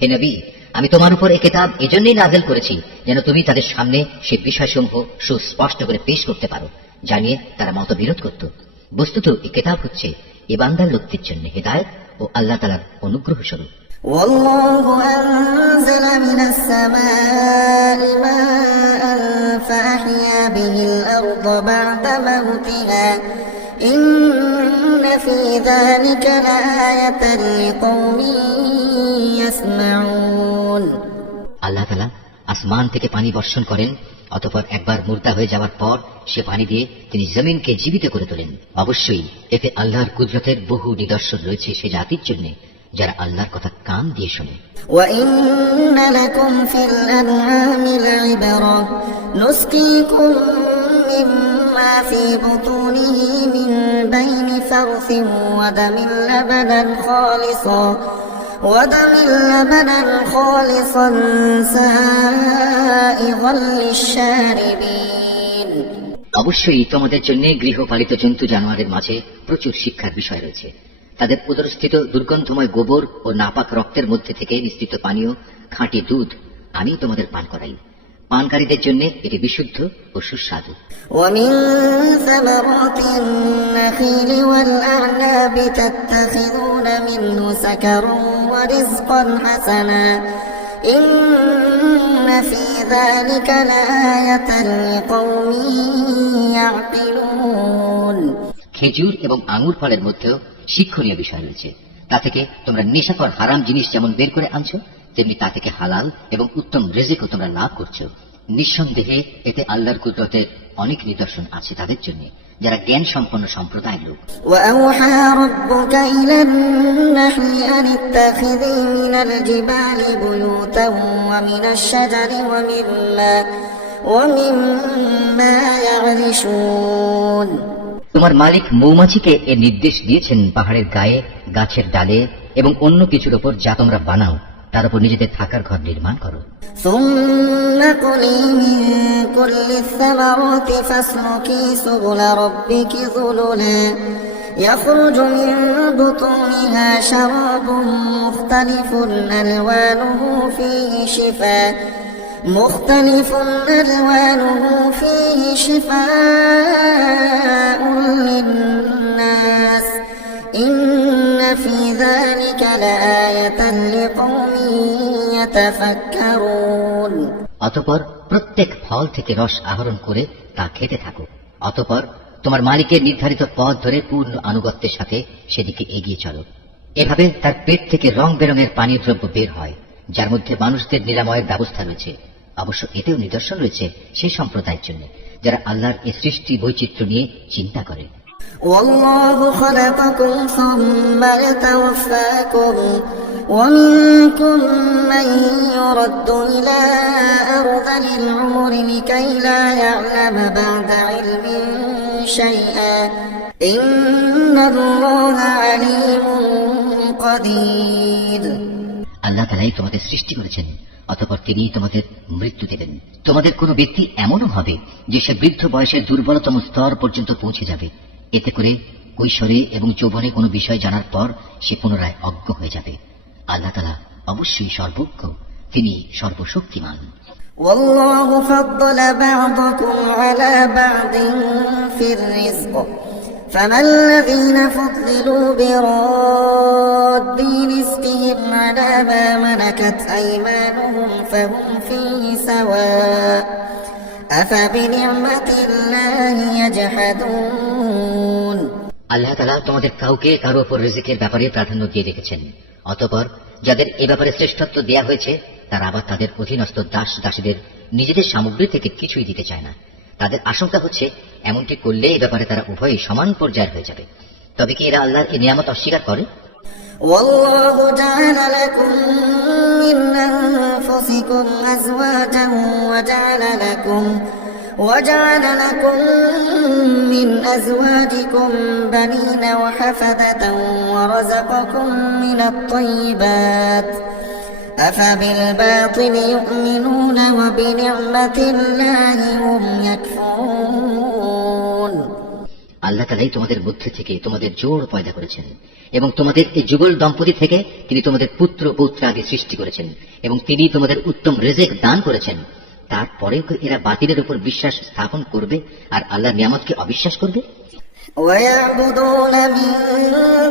হে নবী, আমি তোমার উপর এই কিতাব এজন্যই নাযিল করেছি যেন তুমি তাদের সামনে সেই বিষয়সমূহ সুস্পষ্ট করে পেশ করতে পারো যা নিয়ে তারা মতবিরোধ করত। বস্তুত এই কিতাব হচ্ছে ইমানদার লোকদের জন্য হিদায়াত ও আল্লাহ তাআলার অনুগ্রহ স্বরূপ। والله أنزل من السماء ماء فأحيا به الأرض بعد موتها إن في ذلك لآية لقوم يسمعون আল্লাহ তাআলা আসমান থেকে পানি বর্ষণ করেন অতঃপর একবার মুর্দা হয়ে যাওয়ার পর সে পানি দিয়ে তিনি জমিনকে জীবিত করে তোলেন। অবশ্যই এতে আল্লাহর কুদরতের বহু নিদর্শন রয়েছে সে জাতির জন্য যারা আল্লাহর কথা কান দিয়ে শোনে। وَإِنَّ لَكُمْ فِي الْأَنْعَامِ لَعِبْرَةً نُسْقِيكُم مِّمَّا فِي بُطُونِهِ مِن بَيْنِ فَرْثٍ وَدَمٍ لَّبَنًا خَالِصًا سَائِغًا لِّلشَّارِبِينَ। অবশ্যই তোমাদের জন্য গৃহপালিত জন্তু জানোয়ারের মাঝে প্রচুর শিক্ষার বিষয় রয়েছে। তাদের উদরস্থিত দুর্গন্ধময় গোবর ও নাপাক রক্তের মধ্যে থেকে নিঃসৃত পানীয় খাঁটি দুধ আমি তোমাদের পান করাই। পানকারীদের জন্য এটি বিশুদ্ধ ও সুস্বাদু। وَمِن ثَمَرَاتِ النَّخِيلِ وَالْأَعْنَابِ تَتَّخِذُونَ مِنْهُ سَكَرًا وَرِزْقًا حَسَنًا إِنَّ فِي ذَلِكَ لَآيَةً لِقَوْمٍ يَعْقِلُونَ। খেজুর এবং আঙুর ফলের মধ্যেও শিক্ষণীয় বিষয় রয়েছে। তা থেকে তোমরা নেশাকর হারাম জিনিস যেমন বের করে আনছো, তেমনি তা থেকে হালাল এবং উত্তম রিজিকও তোমরা লাভ করছো। নিঃসন্দেহে এতে আল্লাহর কুদরতের অনেক নিদর্শন আছে তাদের জন্য যারা জ্ঞান সম্পন্ন সম্প্রদায়ের লোক। وَأَوْحَى رَبُّكَ إِلَى النَّحْلِ أَنِ اتَّخِذِي مِنَ الْجِبَالِ بُيُوتًا وَمِنَ الشَّجَرِ وَمِمَّا يَعْرِشُونَ। তোমার মালিক মৌমাছিকে এর নির্দেশ দিয়েছেন পাহাড়ের গায়ে, গাছের ডালে এবং অন্য কিছুর ওপর যা তোমরা বানাও তার উপর নিজেদের থাকার ঘর নির্মাণ করো। ثُمَّ كُلِي مِن كُلِّ الثَّمَرَاتِ فَاسْلُكِي سُبُلَ رَبِّكِ ذُلُلًا يَخْرُجُ مِن بُطُونِهَا شَرَابٌ مُخْتَلِفٌ أَلْوَانُهُ فِيهِ شِفَاءٌ لِلنَّاسِ إِنَّ فِي ذَلِكَ لَآيَةً لِقَوْمٍ يَتَفَكَّرُونَ। অতঃপর প্রত্যেক ফল থেকে রস আহরণ করে তা খেতে থাকো। অতঃপর তোমার মালিকের নির্ধারিত পথ ধরে পূর্ণ আনুগত্যের সাথে সেদিকে এগিয়ে চলো। এভাবে তার পেট থেকে রং বেরঙের পানীয় দ্রব্য বের হয় যার মধ্যে মানুষদের নিরাময়ের ব্যবস্থা রয়েছে। অবশ্য এতেও নিদর্শন রয়েছে সেই সম্প্রদায়ের জন্য যারা আল্লাহর এই সৃষ্টি বৈচিত্র্য নিয়ে চিন্তা করে। وَاللَّهُ خَلَقَكُمْ ثُمَّ يَتَوَفَّاكُمْ وَمِنكُم مَّن يُرَدُّ إِلَىٰ أَرْذَلِ الْعُمُرِ لِكَيْ لَا يَعْلَمَ بَعْدَ عِلْمٍ شَيْئًا إِنَّ اللَّهَ عَلِيمٌ قَدِيرٌ। আল্লাহ তাআলাই তোমাদের সৃষ্টি করেছেন, অতঃপর তিনি তোমাদের মৃত্যু দেবেন। তোমাদের কোনো ব্যক্তি এমনও হবে যে সে বৃদ্ধ বয়সের দুর্বলতম স্তর পর্যন্ত পৌঁছে যাবে। এতে করে কৈশোরে এবং যৌবনে কোনো বিষয় জানার পর সে পুনরায় অজ্ঞ হয়ে যাবে। আল্লাহ তাআলা অবশ্যই সর্বজ্ঞ, তিনি সর্বশক্তিমান। وَاللَّهُ فَضَّلَ بَعْضَكُمْ عَلَى بَعْضٍ فِي الرِّزْقِ فَمَا الَّذِينَ فُضِّلُوا بِرَادِّ رِزْقِهِمْ عَلَى مَا مَلَكَتْ أَيْمَانُهُمْ فَهُمْ فِيهِ سَوَاءٌ أَفَبِنِعْمَةِ اللَّهِ يَجْحَدُونَ। আল্লাহ তাআলা তোমাদের কাউকে কারো উপর রিজিকের ব্যাপারে প্রাধান্য দিয়ে রেখেছেন। অতঃপর যাদের এ ব্যাপারে শ্রেষ্ঠত্ব দেয়া হয়েছে তারা আবার তাদের অধীনস্থ দাস দাসীদের নিজেদের সামগ্রী থেকে কিছুই দিতে চায় না। তাদের আশঙ্কা হচ্ছে এমনটি করলে এ ব্যাপারে তারা উভয়ই সমান পর্যায়ের হয়ে যাবে। তবে কি এরা আল্লাহর এই নিয়ামত অস্বীকার করে? وَاللَّهُ جَعَلَ لَكُم مِّنْ أَنفُسِكُمْ أَزْوَاجًا وَجَعَلَ لَكُم مِّنْ أَزْوَاجِكُم بَنِينَ وَحَفَدَةً وَرَزَقَكُم مِّنَ الطَّيِّبَاتِ أَفَبِالْبَاطِلِ يُؤْمِنُونَ وَبِنِعْمَةِ اللَّهِ هُمْ يَكْفُرُونَ। আল্লাহ তাআলাই তোমাদের মধ্যে থেকে তোমাদের জোড় পয়দা করেছেন এবং তোমাদের এই যুগল দম্পতি থেকে তিনি তোমাদের পুত্র পৌত্রাদি সৃষ্টি করেছেন এবং তিনি তোমাদের উত্তম রিজিক দান করেছেন। তারপরেও এরা বাতিলের উপর বিশ্বাস স্থাপন করবে আর আল্লাহর নিয়ামতকে অবিশ্বাস করবে। وَيَعْبُدُونَ مِن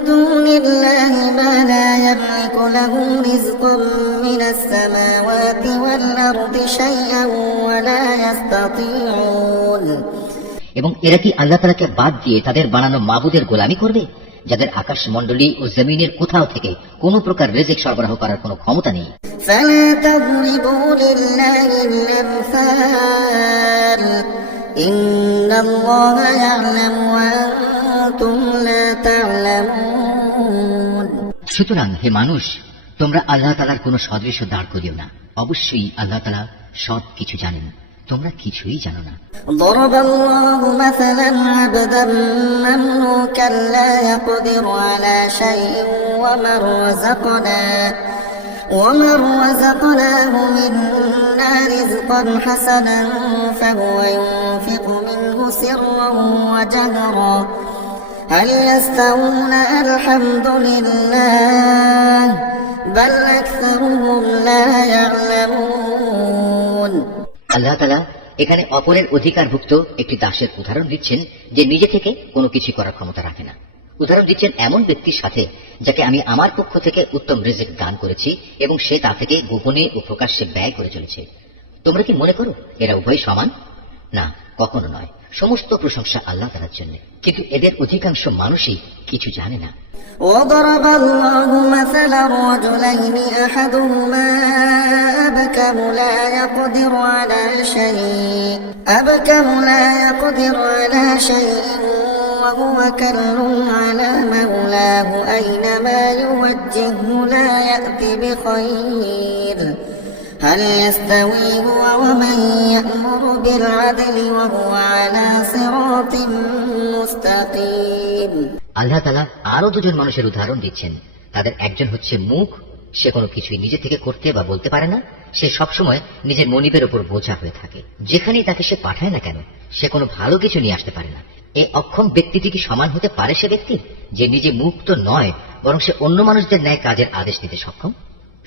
دُونِ اللَّهِ مَا لَا يَمْلِكُ لَهُمْ رِزْقٌ مِّنَ السَّمَاوَاتِ وَالْأَرْضِ شَيْئًا وَلَا يَسْتَطِيعُونَ। এবং এরা কি আল্লাহ তাআলাকে বাদ দিয়ে তাদের বানানো মাবুদের গোলামি করবে যাদের আকাশমণ্ডলী ও জমিনের কোথাও থেকে কোনো প্রকার রিজিক সরবরাহ করার কোনো ক্ষমতা নেই। فَلَا تَضْرِبُوا لِلَّهِ الْأَمْثَالَ إن الله يعلم وأنتم لا تعلمون. সুতরাং হে মানুষ, তোমরা আল্লাহ তাআলার কোনো সদৃশ্য দাঁড় করিও না। অবশ্যই আল্লাহ তাআলা সব কিছু জানেন, তোমরা কিছুই জানো না। ضرب الله مثلا عبدا مملوكا لا يقدر على شيء ومن رزقناه منا رزقا حسنا فهو ينفق منه سرا وجهرا هل يستوون الحمد لله بل أكثرهم لا يعلمون. আল্লাহ তাআলা এখানে অপরের অধিকারভুক্ত একটি দাসের উদাহরণ দিচ্ছেন যে নিজে থেকে কোনো কিছু করার ক্ষমতা রাখে না। উদাহরণ দিচ্ছেন এমন ব্যক্তির সাথে যাকে আমি আমার পক্ষ থেকে উত্তম রিজিক দান করেছি এবং সে তা থেকে গোপনে ও প্রকাশ্যে ব্যয় করে চলেছে। তোমরা কি মনে করো এরা উভয় সমান? না, কখনো নয়। সমস্ত প্রশংসা আল্লাহ তাআলার জন্য, কিন্তু এদের অধিকাংশ মানুষই কিছু জানে না। وضرب الله مثلا رجلين أحدهما أبكم لا يقدر على شيء وهو كل على مولاه أينما يوجهه لا يأتي بخير هل يستوي هو ومن يأمر بالعدل وهو على صراط مستقيم. আল্লাহ তাআলা আরো দুজন মানুষের উদাহরণ দিচ্ছেন। তাদের একজন হচ্ছে মুখ, সে কোনো কিছুই নিজে থেকে করতে বা বলতে পারে না। সে সবসময় নিজের মনিবের ওপর বোঝা হয়ে থাকে। যেখানেই তাকে সে পাঠায় না কেন, সে কোনো ভালো কিছু নিয়ে আসতে পারে না। এই অক্ষম ব্যক্তিটি কি সমান হতে পারে সে ব্যক্তির, যে নিজে মুখ তো নয়, বরং সে অন্য মানুষদের ন্যায় কাজের আদেশ দিতে সক্ষম?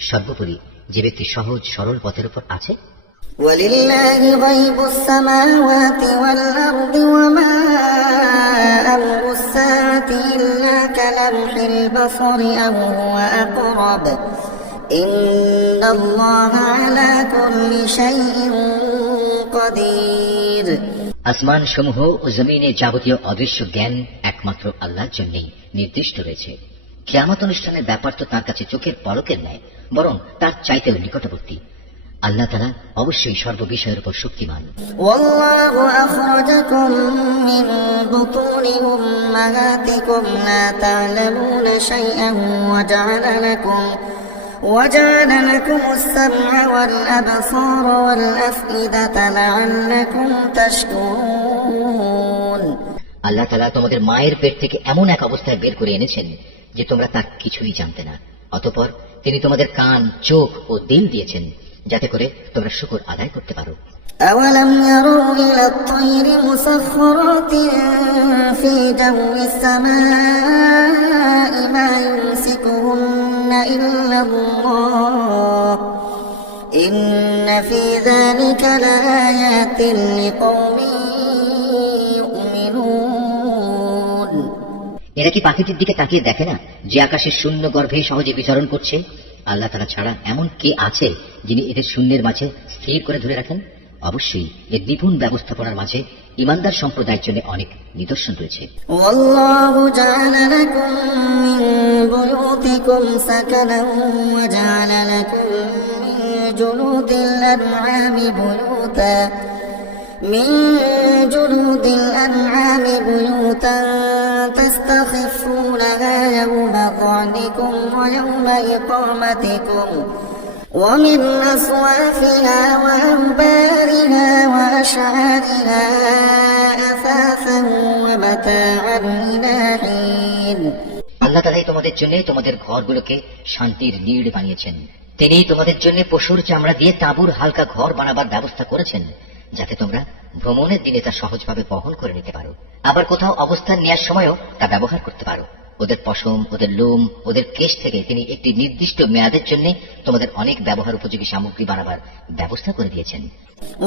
সর্বোপরি যে ব্যক্তি সহজ সরল পথের উপর আছে। ولله غيب السماوات والأرض وما أمر الساعة إلا كلمح البصر أو هو أقرب إن الله على كل شيء قدير. আসমান সমূহ ও জমিনে যাবতীয় অদৃশ্য জ্ঞান একমাত্র আল্লাহর জন্যই নির্দিষ্ট রয়েছে। কিয়ামত অনুষ্ঠানের ব্যাপার তো তার কাছে চোখের পলকের ন্যায়, বরং তার চাইতেও নিকটবর্তী। আল্লাহ তাআলা অবশ্যই সর্ববিষয়ের উপর শক্তিমান। والله أخرجكم من بطون أمهاتكم لا تعلمون شيئا وجعل لكم السمع والأبصار والأفئدة لعلكم تشكرون. আল্লাহ তাআলা তোমাদের মায়ের পেট থেকে এমন এক অবস্থায় বের করে এনেছেন যে তোমরা তার কিছুই জানতে না। অতঃপর তিনি তোমাদের কান, চোখ ও দিল দিয়েছেন যাতে করে তোমরা শুকর আদায় করতে পারো। أولم يروا إلى الطير مسخرات في جو السماء ما يمسكهن إلا الله إن في ذلك لآيات لقوم يؤمنون. এরা কি পাখিটির দিকে তাকিয়ে দেখে না যে আকাশের শূন্য গর্ভে সহজে বিচরণ করছে? আল্লাহ তাআলা ছাড়া এমন কে আছে যিনি এদের শূন্যের মাঝে স্থির করে ধরে রাখেন? অবশ্যই এর নিপুণ ব্যবস্থাপনার মাঝে ইমানদার সম্প্রদায়ের জন্য অনেক নিদর্শন রয়েছে। والله جعل لكم من بيوتكم سكنا وجعل لكم من جلود الأنعام بيوتا تستخفونها يوم ظعنكم ويوم إقامتكم ومن أصوافها وأوبارها وأشعارها أثاثا ومتاعا إلى حين. আল্লাহ তাআলাই তোমাদের জন্য তোমাদের ঘরগুলোকে শান্তির নীড় বানিয়েছেন। তিনি তোমাদের জন্য পশুর চামড়া দিয়ে তাঁবুর হালকা ঘর বানাবার ব্যবস্থা করেছেন যাতে তোমরা ভ্রমণের দিনে তা সহজভাবে বহন করে নিতে পারো। আবার কোথাও অবস্থান নেওয়ার সময়ও তা ব্যবহার করতে পারো। ওদের পশম, ওদের লোম, ওদের কেশ থেকে তিনি একটি নির্দিষ্ট মেয়াদের জন্য তোমাদের অনেক ব্যবহার উপযোগী সামগ্রী বানাবার ব্যবস্থা করে দিয়েছেন।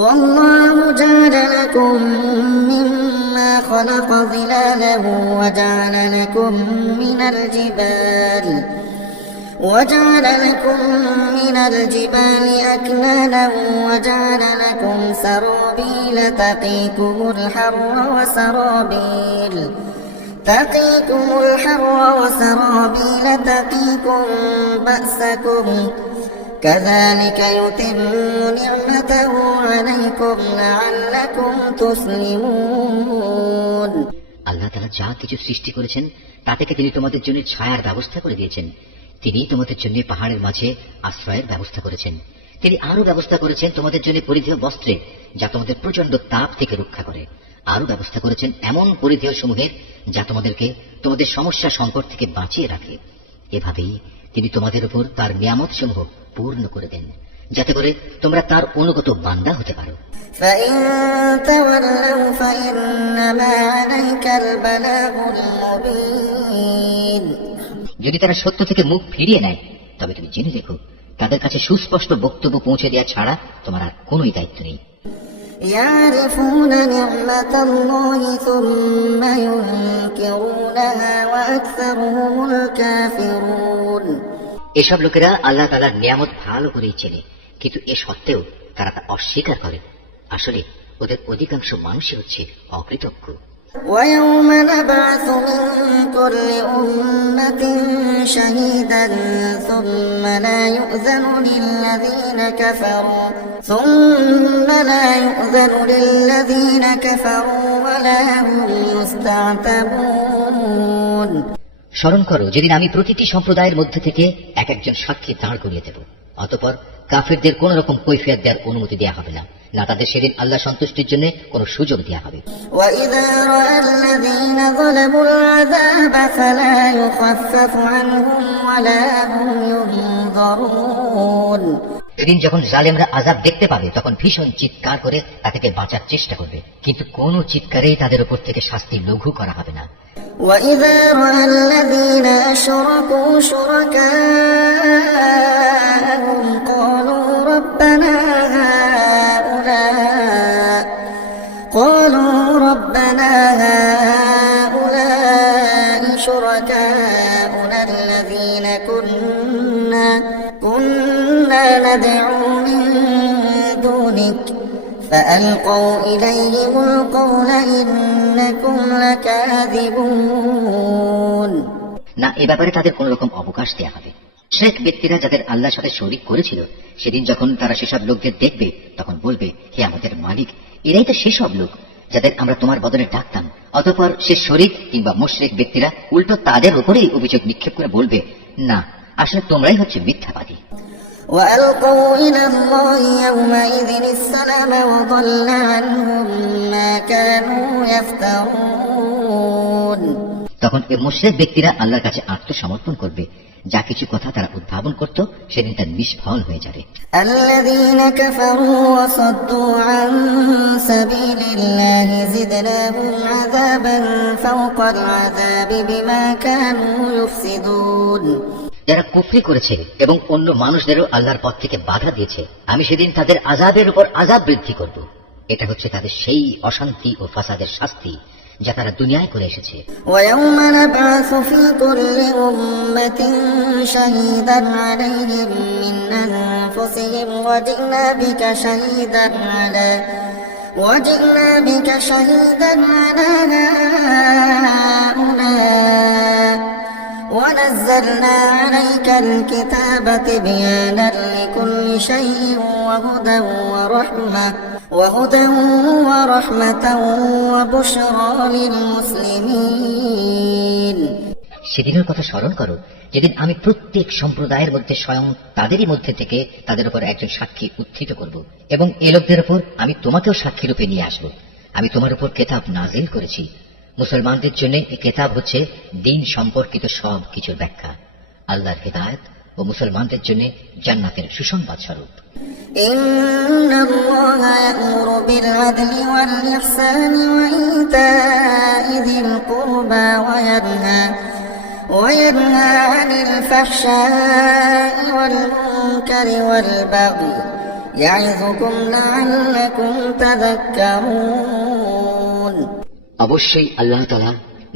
والله جعل لكم مما خلق ظلالا وجعل لكم من الجبال أكنانا وجعل لكم سرابيل تقيكم الحر وسرابيل تقيكم بأسكم كذلك يتم نعمته عليكم لعلكم تسلمون আল্লাহ তাআলা যা কিছু সৃষ্টি করেছেন তা থেকে তিনি তোমাদের জন্য ছায়ার ব্যবস্থা করে দিয়েছেন। তিনি তোমাদের জন্য পাহাড়ের মাঝে আশ্রয়ের ব্যবস্থা করেছেন। তিনি আরো ব্যবস্থা করেছেন তোমাদের জন্য পরিধেয় বস্ত্রে, যা তোমাদের প্রচন্ড তাপ থেকে রক্ষা করে। আরো ব্যবস্থা করেছেন এমন পরিধেয় সমূহের যা তোমাদেরকে তোমাদের সমস্যা সংকট থেকে বাঁচিয়ে রাখে। এভাবেই তিনি তোমাদের উপর তার নিয়ামত সমূহ পূর্ণ করে দেন, যাতে করে তোমরা তার অনুগত বান্দা হতে পারো। فإن تولوا فإنما عليك البلاغ المبين যদি তারা সত্য থেকে মুখ ফিরিয়ে নেয়, তবে তুমি জেনে রেখো তাদের কাছে সুস্পষ্ট বক্তব্য পৌঁছে দেওয়া ছাড়া তোমার আর কোনোই দায়িত্ব নেই। يعرفون نعمة الله ثم ينكرونها وأكثرهم الكافرون এসব লোকেরা আল্লাহ তাআলার নিয়ামত ভালো করেই চেনে, কিন্তু এ সত্ত্বেও তারা তা অস্বীকার করে। আসলে ওদের অধিকাংশ মানুষই হচ্ছে অকৃতজ্ঞ। ويوم نبعث من كل أمة شهيدا ثم لا يؤذن للذين كفروا ولا هم يستعتبون স্মরণ করো যেদিন আমি প্রতিটি সম্প্রদায়ের মধ্যে থেকে এক একজন সাক্ষী দাঁড় করিয়ে দেব, অতঃপর কাফিরদের কোন রকম কৈফিয়ত দেওয়ার অনুমতি দেওয়া হবে না, না তাদের সেদিন আল্লাহ সন্তুষ্টির জন্য কোন সুযোগ দেওয়া হবে। وإذا رأى الذين ظلموا العذاب فلا يخفف عنهم ولا هم ينظرون সেদিন যখন জালেমরা আযাব দেখতে পাবে, তখন ভীষণ চিৎকার করে তা থেকে বাঁচার চেষ্টা করবে, কিন্তু কোন চিৎকারেই তাদের উপর থেকে শাস্তি লঘু করা হবে না। وإذا رأى الذين أشركوا شركاءهم قالوا ربنا هؤلاء شركاؤنا الذين كنا ندعو من دونك فألقوا إليهم القول إنكم لكاذبون না, এ ব্যাপারে তাদের কোন রকম অবকাশ দেওয়া হবে। শেখ ব্যক্তিরা যাদের আল্লাহর সাথে শরীক করেছিল, সেদিন যখন তারা সেসব লোকদের দেখবে, তখন বলবে, হে আমাদের মালিক, এরাই তো সেসব লোক যাদের আমরা তোমার বদলে ডাকতাম। অতঃপর সে শরীক কিংবা মুশরিক ব্যক্তিরা উল্টো তাদের উপরেই অভিযোগ নিক্ষেপ করে বলবে, না, আসলে তোমরাই হচ্ছে মিথ্যাবাদী। وألقوا إلى الله يومئذ السلام وضل عنهم ما كانوا يفترون তখন এ মুশরিক ব্যক্তিরা আল্লাহর কাছে আত্মসমর্পণ করবে, যা কিছু কথা তারা উদ্ভাবন করত সেদিন তা নিষ্ফল হয়ে যাবে। الذين كفروا وصدوا عن سبيل الله زدناهم عذابا فوق العذاب بما كانوا يفسدون যারা কুফরি করেছে এবং অন্য মানুষদেরও আল্লাহর পথ থেকে বাধা দিয়েছে, আমি সেদিন তাদের আযাবের উপর আযাব বৃদ্ধি করব। এটা হচ্ছে তাদের সেই অশান্তি ও ফাসাদের শাস্তি যা তারা দুনিয়ায় করে এসেছে। ويوم نبعث في كل أمة شهيدا عليهم من أنفسهم وجئنا بك شهيدا على هؤلاء ونزلنا عليك الكتاب تبيانا لكل شيء وهدى ورحمة وبشرى للمسلمين সেদিনের কথা স্মরণ করো যেদিন আমি প্রত্যেক সম্প্রদায়ের মধ্যে স্বয়ং তাদেরই মধ্যে থেকে তাদের উপর একজন সাক্ষী উত্থিত করব, এবং এ লোকদের উপর আমি তোমাকেও সাক্ষী রূপে নিয়ে আসব। আমি তোমার উপর কেতাব নাজিল করেছি। মুসলমানদের জন্য এই কেতাব হচ্ছে দ্বীন সম্পর্কিত সব কিছুর ব্যাখ্যা, আল্লাহর হিদায়াত ও মুসলমানদের জন্য জান্নাতের সুসংবাদ স্বরূপ। ইন্নাল্লাহা ইয়া'মুরু বিল আদলি ওয়াল ইহসানি ওয়া ইতা'i যিল কুরবা ওয়া ইয়ানহা আনিল ফাহশা'i ওয়াল মুনকারি ওয়াল বাগই ইয়া'যুকুম লা'আল্লাকুম তাযাক্কারুন অবশ্যই আল্লাহ তাআলা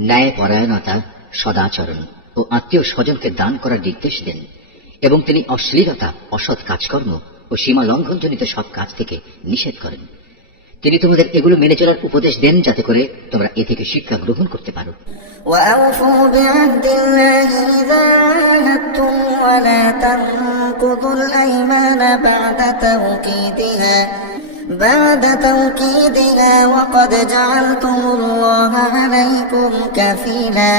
ন্যায়পরায়ণতা, সদাচরণ ও আত্মীয় স্বজনকে দান করার নির্দেশ দেন, এবং তিনি অশ্লীলতা, অসৎ কাজকর্ম ও সীমা লঙ্ঘনজনিত সব কাজ থেকে নিষেধ করেন। তিনি তোমাদের এগুলো মেনে চলার উপদেশ দেন যাতে করে তোমরা এ থেকে শিক্ষা গ্রহণ করতে পারো। وأوفوا بعهد الله إذا عاهدتم ولا تنقضوا الأيمان بعد توكيدها وقد جعلتم الله عليكم كفيلا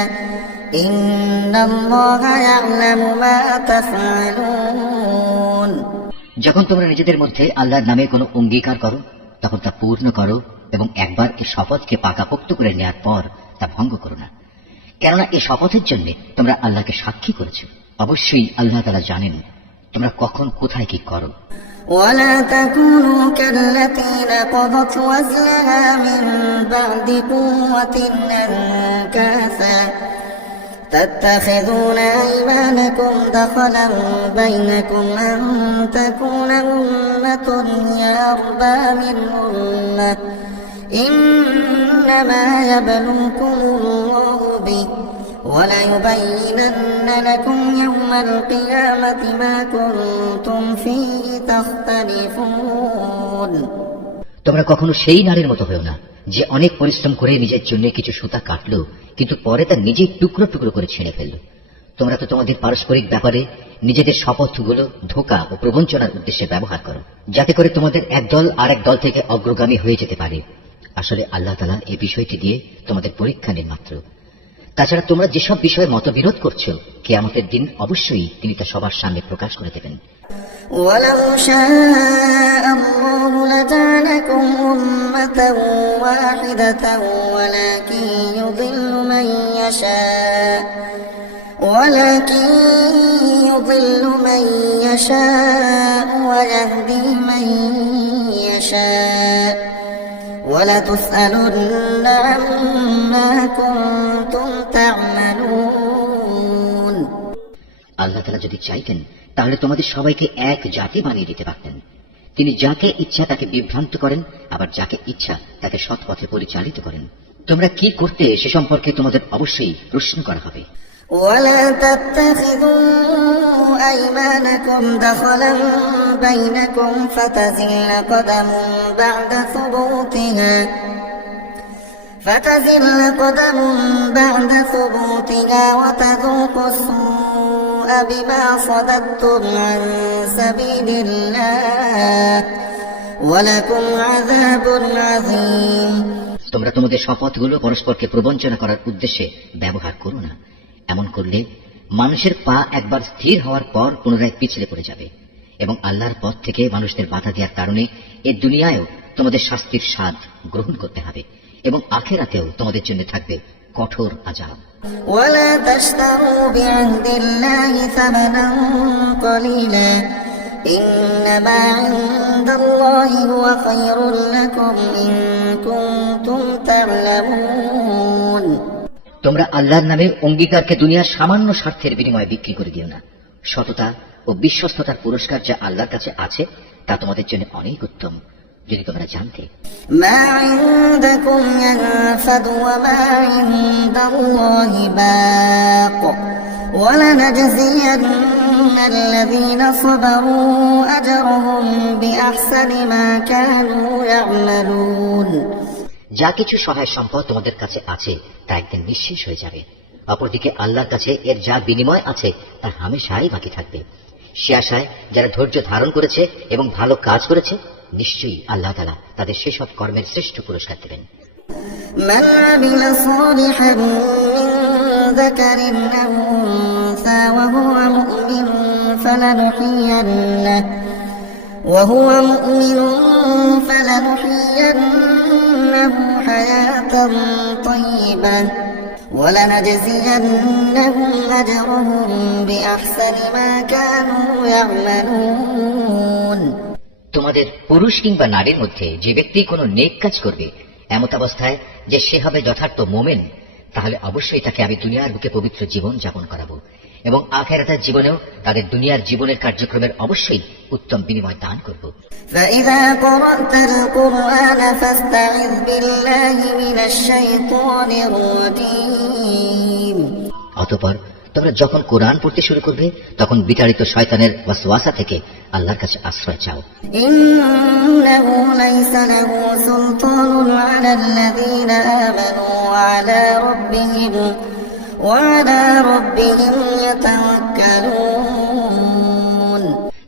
إن الله يعلم ما تفعلون। যখন তোমরা নিজেদের মধ্যে আল্লাহর নামে কোনো অঙ্গীকার করো তখন তা পূর্ণ করো এবং একবার এই শপথকে পাকাপোক্ত করে নেওয়ার পর তা ভঙ্গ করো না, কেননা এই শপথের জন্য তোমরা আল্লাহকে সাক্ষী করেছো। অবশ্যই আল্লাহ তাআলা জানেন তোমরা কখন কোথায় কি করো। ولا تكونوا كالتي نقضت غزلها من بعد قوة أنكاثا تتخذون أيمانكم دخلا بينكم أن تكون أمة هي أربى من أمة إنما يبلوكم الله به وليبينن لكم يوم القيامة ما كنتم فيه تختلفون। তোমরা কখনো সেই নারীর মতো হও না যে অনেক পরিশ্রম করে নিজের জন্য কিছু সুতা কাটলো কিন্তু পরে তা নিজেই টুকরো টুকরো করে ছিঁড়ে ফেলল। তোমরা তো তোমাদের পারস্পরিক ব্যাপারে নিজেদের শপথগুলো ধোঁকা ও প্রবঞ্চনার উদ্দেশ্যে ব্যবহার করো যাতে করে তোমাদের একদল আরেক দল থেকে অগ্রগামী হয়ে যেতে পারে। আসলে আল্লাহ তাআলা এই বিষয়টি দিয়ে তোমাদের পরীক্ষা নেন মাত্র। তাছাড়া তোমরা যেসব বিষয়ে মতবিরোধ করছো কিয়ামতের দিন অবশ্যই তিনি তা সবার সামনে প্রকাশ করে দেবেন। ولو شاء الله لجعلكم أمة واحدة ولكن يضل من يشاء ويهدي من يشاء ولتسألن عما كنتم تعملون। আল্লাহ তাআলা যদি চাইতেন তাহলে তোমাদের সবাইকে এক জাতি বানিয়ে দিতে পারতেন। তিনি যাকে ইচ্ছা তাকে বিভ্রান্ত করেন, আবার যাকে ইচ্ছা তাকে সৎ পথে পরিচালিত করেন। তোমরা কি করতে সে সম্পর্কে তোমাদের অবশ্যই প্রশ্ন করা হবে। ولا تتخذوا أيمانكم دخلا بينكم فتزل قدم بعد ثبوتها وتذوقوا السوء بما صددتم عن سبيل الله ولكم عذاب عظيم। তোমরা তোমাদের শপথগুলো পরস্পরকে প্রবঞ্চনা করার উদ্দেশ্যে ব্যবহার করো না। এমন করলে মানুষের পা একবার স্থির হওয়ার পর পুনরায় পিছলে পড়ে যাবে এবং আল্লাহর পথ থেকে মানুষদের বাধা দেওয়ার কারণে এ দুনিয়ায়ও তোমাদের শাস্তির স্বাদ গ্রহণ করতে হবে এবং আখিরাতেও তোমাদের জন্য থাকবে কঠোর আযাব। ولا تشتروا بعهد الله ثمنا قليلا إنما عند الله هو خير لكم إن كنتم تعلمون। তোমরা আল্লাহর নামে অঙ্গীকারকে দুনিয়ার সামান্য স্বার্থের বিনিময়ে বিক্রি করে দিও না। সততা ও বিশ্বস্ততার পুরস্কার যা আল্লাহর কাছে আছে তা তোমাদের জন্য অনেক উত্তম যদি তোমরা জানতে। ما عندكم ينفد وما عند الله باق ولنجزين الذين صبروا أجرهم بأحسن ما كانوا يعملون। যা কিছু সহায় সম্পদ তোমাদের কাছে আছে তা একদিন নিঃশেষ হয়ে যাবে, অপরদিকে আল্লাহর কাছে এর যা বিনিময় আছে তা হামেশাই বাকি থাকবে। সে আশায় যারা ধৈর্য ধারণ করেছে এবং ভালো কাজ করেছে নিশ্চয়ই আল্লাহ তাআলা তাদের সেসব কর্মের শ্রেষ্ঠ পুরস্কার দেবেন। من عمل صالحا من ذكر أو أنثى وهو مؤمن فلنحيينه حياة طيبة ولنجزينهم أجرهم بأحسن ما كانوا يعملون। তোমাদের পুরুষ কিংবা নারীর মধ্যে যে ব্যক্তি কোনো নেক কাজ করবে এমত অবস্থায় যে সে হবে যথার্থ মোমেন, তাহলে অবশ্যই তাকে আমি দুনিয়ার বুকে পবিত্র জীবন যাপন করাবো এবং আখিরাতের জীবনেও তাদের দুনিয়ার জীবনের কার্যক্রমের অবশ্যই উত্তম বিনিময় দান করব। فإذا قرأت القرآن فاستعذ بالله من الشيطان الرجيم। অতঃপর তোমরা যখন কোরআন পড়তে শুরু করবে তখন বিতাড়িত শয়তানের ওয়াসওয়াসা থেকে আল্লাহর কাছে আশ্রয় চাও। إنه ليس له سلطان على الذين آمنوا وعلى ربهم يتوكلون।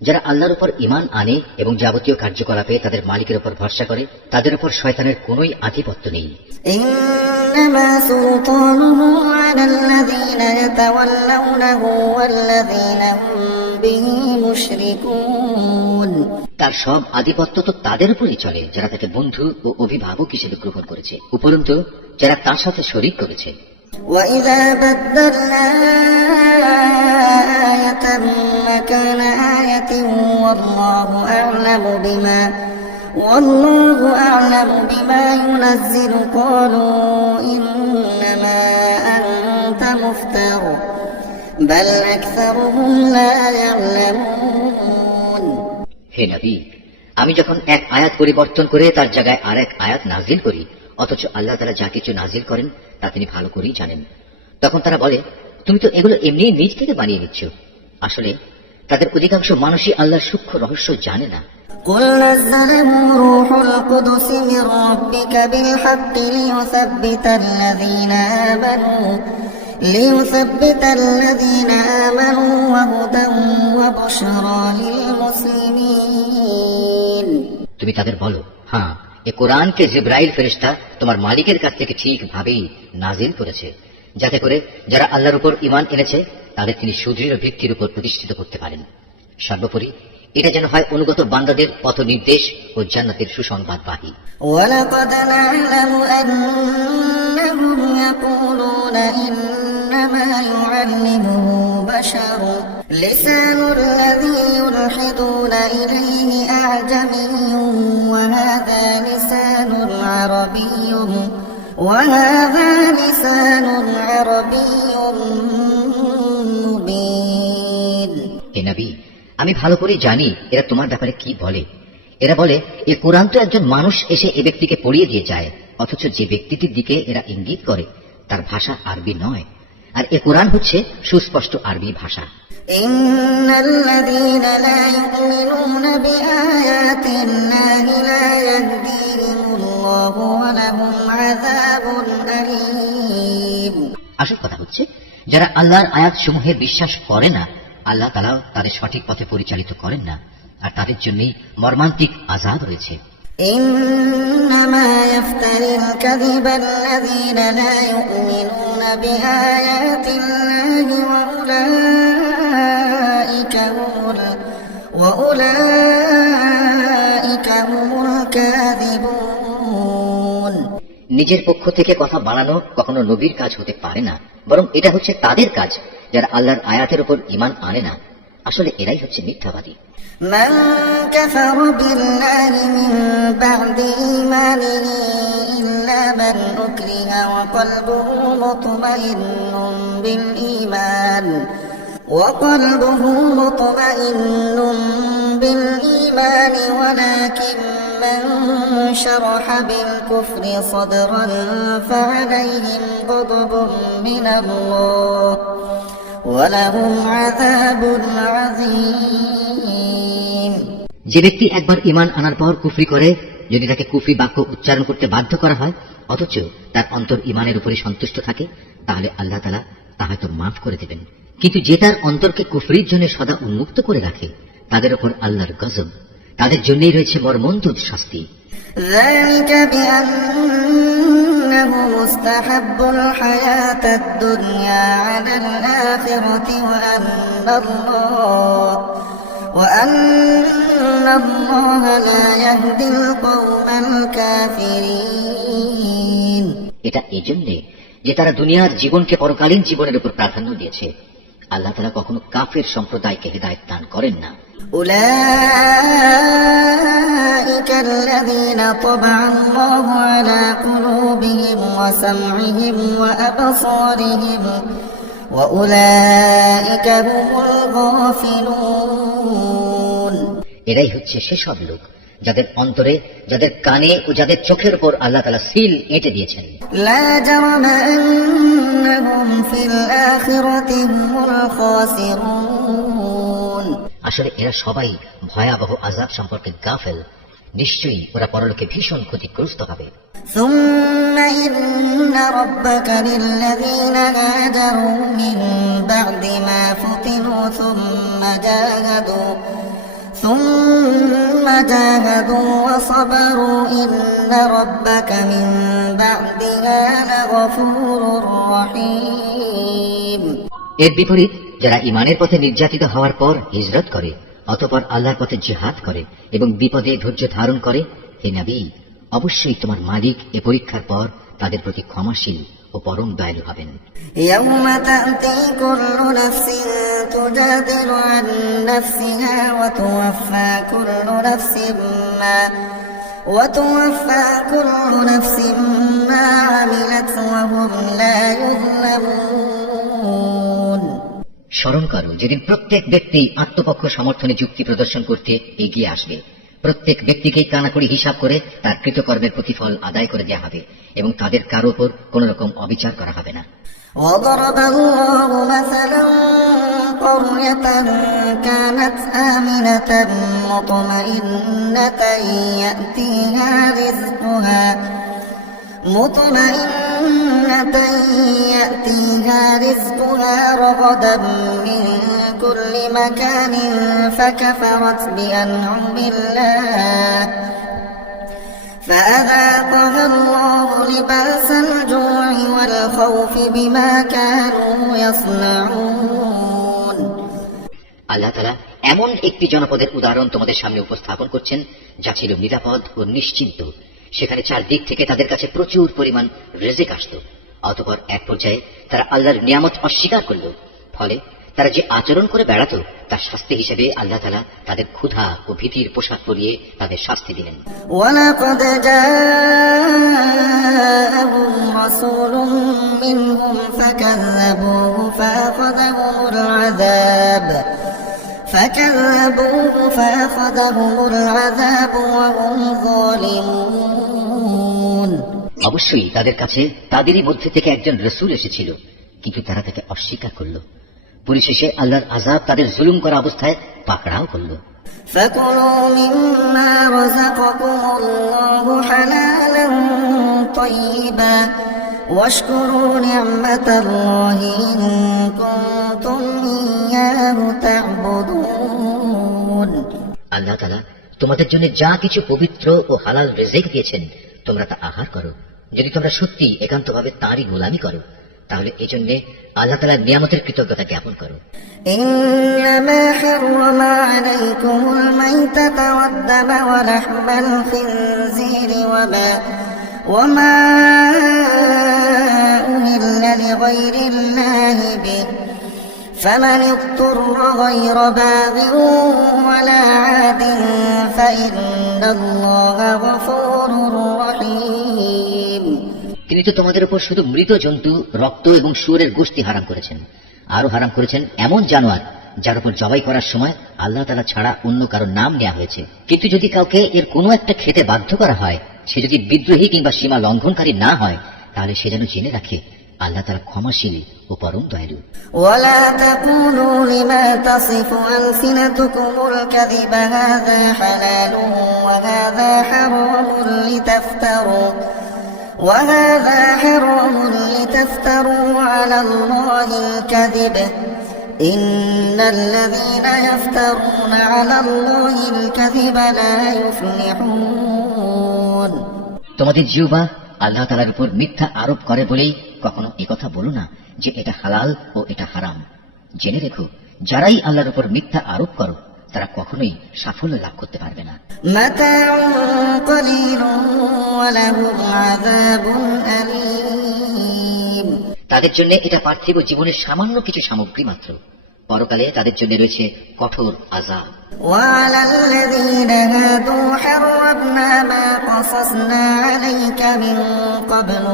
যারা আল্লাহর উপর ঈমান আনে এবং যাবতীয় কার্যকলাপে তাদের মালিকের উপর ভরসা করে তাদের উপর শয়তানের কোনোই আধিপত্য নেই। إنما سلطانه على الذين يتولونه والذين هم به مشركون। তার সব আধিপত্য তো তাদের উপরই চলে যারা তাকে বন্ধু ও অভিভাবক হিসেবে গ্রহণ করেছে, উপরন্তু যারা তার সাথে শরীক করেছে। وإذا بدلنا آية مكان آية والله أعلم بما ينزل قالوا إنما أنت مفتر بل أكثرهم لا يعلمون। হে নবী, আমি যখন এক আয়াত পরিবর্তন করে তার জায়গায় আর এক আয়াত নাজিল করি, অথচ আল্লাহ তাআলা যা কিছু নাজিল করেন তা তিনি ভালো করেই জানেন, তখন তারা বলে তুমি তো এগুলো এমনি নিজ থেকে বানিয়ে নিচ্ছ। আসলে তাদের অধিকাংশ মানুষই আল্লাহর সূক্ষ্ম রহস্য জানে না। قل نزله روح القدس من ربك بالحق ليثبت الذين آمنوا وهدى وبشرى للمسلمين। তুমি তাদের বলো, হ্যাঁ, এ কোরআনকে জিবরাইল ফেরেশতা তোমার মালিকের কাছ থেকে ঠিকভাবেই নাজিল করেছে, যাতে করে যারা আল্লাহর উপর ঈমান এনেছে তাদের তিনি সুদৃঢ় ভিত্তির উপর প্রতিষ্ঠিত করতে পারেন। সর্বোপরি এটা যেন হয় অনুগত বান্দাদের পথ নির্দেশ ও জান্নাতের সুসংবাদবাহী। ওয়ালাকাদ না'লামু আন্নাহুম ইয়াকুলুনা ইন্নামা ইউআল্লিমুহু বাশারুন লিসানুল লাযী ইউলহিদুনা ইলাইহি আ'জামিyyুন ওয়া হাযা লিসানুন আরাবিয়্যুন মুবিন। হে নবী, আমি ভালো করে জানি এরা তোমার ব্যাপারে কি বলে। এরা বলে এ কোরআন তো একজন মানুষ এসে এ ব্যক্তিকে পড়িয়ে দিয়ে যায়, অথচ যে ব্যক্তিটির দিকে এরা ইঙ্গিত করে তার ভাষা আরবি নয়, আর এ কোরআন হচ্ছে সুস্পষ্ট আরবি ভাষা। ইন্নাল্লাযীনা লা ইউমিনুনা বিআয়াতিল্লাহি লা ইয়াহদিহিমুল্লাহু ওয়া লাহুম আযাবুন আলীম। আসল কথা হচ্ছে যারা আল্লাহর আয়াত সমূহে বিশ্বাস করে না, আল্লাহ তাআলা তাদের সঠিক পথে পরিচালিত করেন না, আর তাদের জন্যই মর্মান্তিক আযাব রয়েছে। ইন্নামা ইয়াফতারিল কাযিবাল্লাযীনা লা ইউমিনুনা বিআয়াতিল্লাহি ওয়া উলাইকা হুমুল কাযিবুন। নিজের পক্ষ থেকে কথা বানানো কখনো নবীর কাজ হতে পারে না, বরং এটা হচ্ছে তাদের কাজ যারা আল্লাহর আয়াতের উপর ঈমান আনে না। আসলে এরাই হচ্ছে মিথ্যাবাদী। মান কাফারা বিল্লাহি মিন বা'দি ঈমানিহি ইল্লা মান উকরিহা ওয়া কলবুহু মুতমাইন্নুন বিল ঈমান ওয়ালাকিন মান শারাহা বিল কুফরি সাদরান ফা'আলাইহিম গাদাবুন মিনাল্লাহ ওয়ালাহুম আযাবুন আযীম। যে ব্যক্তি একবার ঈমান আনার পর কুফরি করে, যদি তাকে কুফরি বাক্য উচ্চারণ করতে বাধ্য করা হয় অথচ তার অন্তর ঈমানের উপরে সন্তুষ্ট থাকে, তাহলে আল্লাহ তাআলা তা হয়তো মাফ করে দেবেন। কিন্তু যে তার অন্তরকে কুফরির জন্য সদা উন্মুক্ত করে রাখে, তাদের উপর আল্লাহর গজব, তাদের জন্যই রয়েছে মর্মন্তুদ শাস্তি। যালিকা বিআন্নাহু মুস্তাহাব্বুল হায়াতাদ দুনিয়া আলাল আখিরাতি ওয়া আন্নাল্লাহা লা ইয়াহদিল কওমাল কাফিরিন। এটা এজন্যে যে তারা দুনিয়ার জীবনকে পরকালীন জীবনের উপর প্রাধান্য দিয়েছে। আল্লাহ তাআলা কখনো কাফের সম্প্রদায়কে হিদায়াত দান করেন না। উলাইকা আল্লাযীনা তাবা'a আল্লাহু আলা কুলুবিহিম ওয়া সাম'ইহিম ওয়া আবসারিহিম ওয়া উলাইকা হুমুল গাফিলুন। এরাই হচ্ছে সেসব লোক যাদের অন্তরে, যাদের কানে ও যাদের চোখের উপর আল্লাহ তাআলা সিল এঁটে দিয়েছেন। لا جرم أنهم في الآخرة هم الخاسرون আসলে এরা সবাই ভয়াবহ আযাব সম্পর্কে গাফেল। নিশ্চয়ই ওরা পরলোকে ভীষণ ক্ষতিগ্রস্ত হবে। ثم إن ربك للذين هاجروا من بعد ما فتنوا ثم جاهدوا وصبروا إن ربك من بعدها لغفور رحيم এর বিপরীত যারা ঈমানের পথে নির্যাতিত হওয়ার পর হিজরত করে, অতঃপর আল্লাহর পথে জিহাদ করে এবং বিপদে ধৈর্য ধারণ করে, হে নবী, অবশ্যই তোমার মালিক এ পরীক্ষার পর তাদের প্রতি ক্ষমাশীল ও পরম দয়ালু হবেন। يوم تأتي كل نفس تجادل عن نفسها وتوفى كل نفس ما عملت وهم لا يظلمون স্মরণ করো যেদিন প্রত্যেক ব্যক্তি আত্মপক্ষ সমর্থনে যুক্তি প্রদর্শন করতে এগিয়ে আসবে। প্রত্যেক ব্যক্তিকেই কানাকড়ি হিসাব করে তার কৃতকর্মের প্রতিফল আদায় করে দেওয়া হবে এবং তাদের কারো উপর কোন রকম অবিচার করা হবে না। وضرب الله مثلا قرية كانت آمنة مطمئنة يأتيها رزقها رغدا من كل مكان فكفرت بأنعم الله فأذاقها الله لباس الجوع والخوف بما كانوا يصنعون আল্লাহ তাআলা এমন একটি জনপদের উদাহরণ তোমাদের সামনে উপস্থাপন করছেন যা ছিল নিরাপদ ও নিশ্চিন্ত। সেখানে চারদিক থেকে তাদের কাছে প্রচুর পরিমাণ রিজিক আসত। অতঃপর এক পর্যায়ে তারা আল্লাহর নিয়ামত অস্বীকার করল। ফলে তারা যে আচরণ করে বেড়াতো তার শাস্তি হিসেবে আল্লাহ তাআলা তাদের ক্ষুধা ও ভীতির পোশাক পরিয়ে তাদের শাস্তি দিলেন। وَلَقَدْ جَاءَهُمْ رَسُولٌ مِّنْهُمْ فَكَذَّبُوهُ فَأَخَذَهُمُ الْعَذَابُ وَهُمْ ظَالِمُونَ অবশ্যই তাদের কাছে তাদেরই মধ্যে থেকে একজন রাসূল এসেছিল, কিন্তু তারা তাকে অস্বীকার করল। পরিশেষে আল্লাহর আযাব তাদের জুলুম করা অবস্থায় পাকড়াও করল। فَكُلُوا مِمَّا رَزَقَكُمُ اللَّهُ حَلَالًا طَيِّبًا وَاشْكُرُوا نِعْمَةَ اللَّهِ إِن كُنتُمْ إِيَّاهُ تَعْبُدُونَ আল্লাহ তাআলা তোমাদের জন্য যা কিছু পবিত্র ও হালাল রিজিক দিয়েছেন তোমরা তা আহার করো। যদি তোমরা সত্যি একান্তভাবে তাঁরই গোলামি করো তাহলে এজন্য আল্লাহ তাআলার নিয়ামতের কৃতজ্ঞতা জ্ঞাপন করো। إنما حرم عليكم الميتة والدم ولحم الخنزير وما أهل لغير الله به فمن اضطر غير باغ ولا عاد فإن الله غفور رحيم তিনি তো তোমাদের উপর শুধু মৃত জন্তু, রক্ত এবং শুয়োরের গোশত হারাম করেছেন। আরো হারাম করেছেন এমন জানোয়ার যার উপর জবাই করার সময় আল্লাহ তাআলা ছাড়া অন্য কারো নাম নেওয়া হয়েছে। কিন্তু যদি কাউকে এর কোনো একটা খেতে বাধ্য করা হয়, সে যদি বিদ্রোহী কিংবা সীমা লঙ্ঘনকারী না হয়, তাহলে সে যেন জেনে রাখে আল্লাহ তাআলা ক্ষমাশীল ও পরম দয়ালু। ولا تقولوا لما تصف ألسنتكم الكذب هذا حلال وهذا حرام لتفتروا على الله الكذب إن الذين يفترون على الله الكذب لا يفلحون তোমাদের জিহ্বা আল্লাহ তাআলার উপর মিথ্যা আরোপ করে বলেই কখনো একথা বলো না যে এটা হালাল ও এটা হারাম। জেনে রেখো, যারাই আল্লাহর উপর মিথ্যা আরোপ করো তারা কখনোই সাফল্য লাভ করতে পারবে না। متاع قليل ولهم عذاب أليم তাদের জন্য এটা পার্থিব জীবনের সামান্য কিছু সামগ্রী মাত্র, পরকালে তাদের জন্য রয়েছে কঠোর আযাব। وعلى الذين هادوا حرمنا ما قصصنا عليك من قبل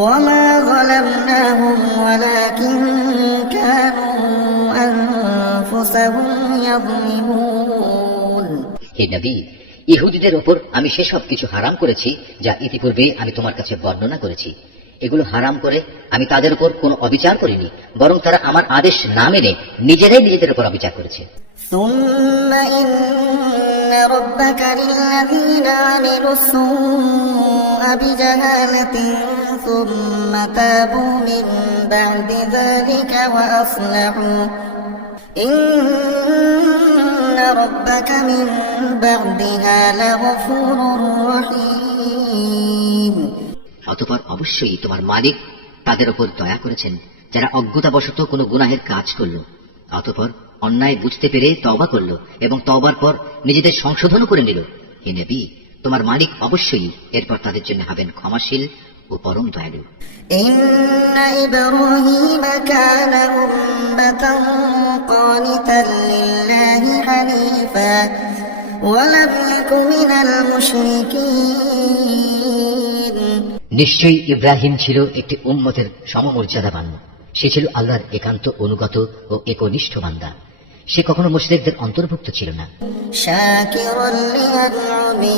وما ظلمناهم ولكن كانوا أنفسهم يظلمون হে নবী, ইহুদিদের ওপর আমি সেসব কিছু হারাম করেছি যা ইতিপূর্বে আমি তোমার কাছে বর্ণনা করেছি। এগুলো হারাম করে আমি তাদের উপর কোনো অবিচার করিনি, বরং তারা আমার আদেশ না মেনে নিজেরাই নিজেদের উপর অবিচার করেছে। ثم إن ربك للذين عملوا السوء بجهالة ثم تابوا من بعد ذلك وأصلحوا إن ربك من بعدها لغفور رحيم। অতঃপর অবশ্যই তোমার মালিক তাদের উপর দয়া করেছেন যারা অজ্ঞতাবশত কোনো গুনাহের কাজ করল, অতঃপর অন্যায় বুঝতে পেরে তওবা করল এবং তওবার পর নিজেদের সংশোধনও করে নিল। হে নবী, তোমার মালিক অবশ্যই এরপর তাদের জন্য হবেন ক্ষমাশীল ও পরম দয়ালু। إن إبراهيم كان أمة قانتا لله حنيفا ولم يك من المشركين। নিশ্চয়ই ইব্রাহিম ছিল একটি উম্মতের সমমর্যাদাবান। সে ছিল আল্লাহর একান্ত অনুগত ও একনিষ্ঠ বান্দা। সে কখনো মুশরিকদের অন্তর্ভুক্ত ছিল না। شاكرا لأنعمه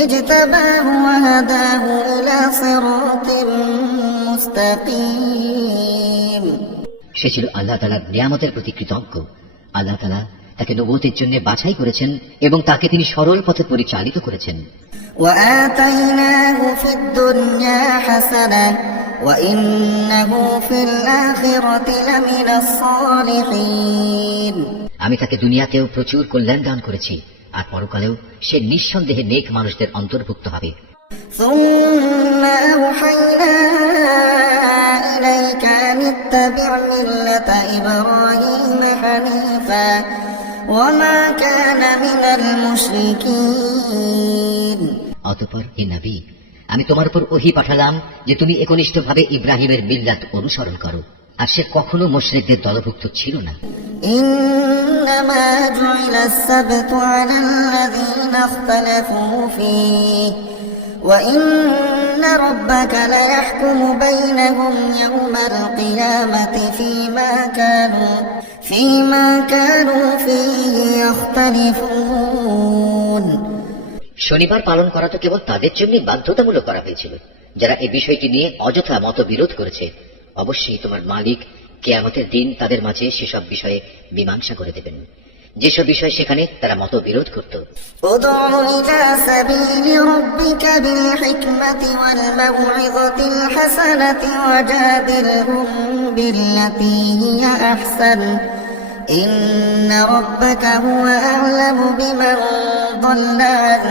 اجتباه وهداه إلى صراط مستقيم। সে ছিল আল্লাহ তাআলার নিয়ামতের প্রতি কৃতজ্ঞ। আল্লাহ তাআলা তাকে নবুয়তের জন্য বাছাই করেছেন এবং তাকে তিনি সরল পথে পরিচালিত করেছেন। وآتيناه في الدنيا حسنة وإنه في الآخرة لمن الصالحين। আমি তাকে দুনিয়াতেও প্রচুর কল্যাণ দান করেছি, আর পরকালেও সে নিঃসন্দেহে নেক মানুষদের অন্তর্ভুক্ত হবে। ثم أوحينا إليك أن اتبع ملة إبراهيم حنيفا وما كان من المشركين। অতঃপর হে নবী, আমি তোমার উপর ওহী পাঠালাম যে তুমি একনিষ্ঠভাবে ইব্রাহিমের মিল্লাত অনুসরণ করো, আর সে কখনো মুশরিকদের দলভুক্ত ছিল না। إنما جعل السبت على الذين اختلفوا فيه وإن ربك ليحكم بينهم يوم القيامة فيما كانوا فيه يختلفون। শনিবার পালন করা তো কেবল তাদের জন্যই বাধ্যতামূলক করা হয়েছিল যারা এই বিষয়টি নিয়ে অযথা মতবিরোধ করেছে। অবশ্যই তোমার মালিক কিয়ামতের দিন তাদের মাঝে সেসব বিষয়ে মীমাংসা করে দেবেন, যেসব বিষয় সেখানে তারা মতবিরোধ করত। ادع إلى سبيل ربك بالحكمة والموعظة الحسنة وجادلهم بالتي هي أحسن إن ربك هو أعلم بمن ضل عن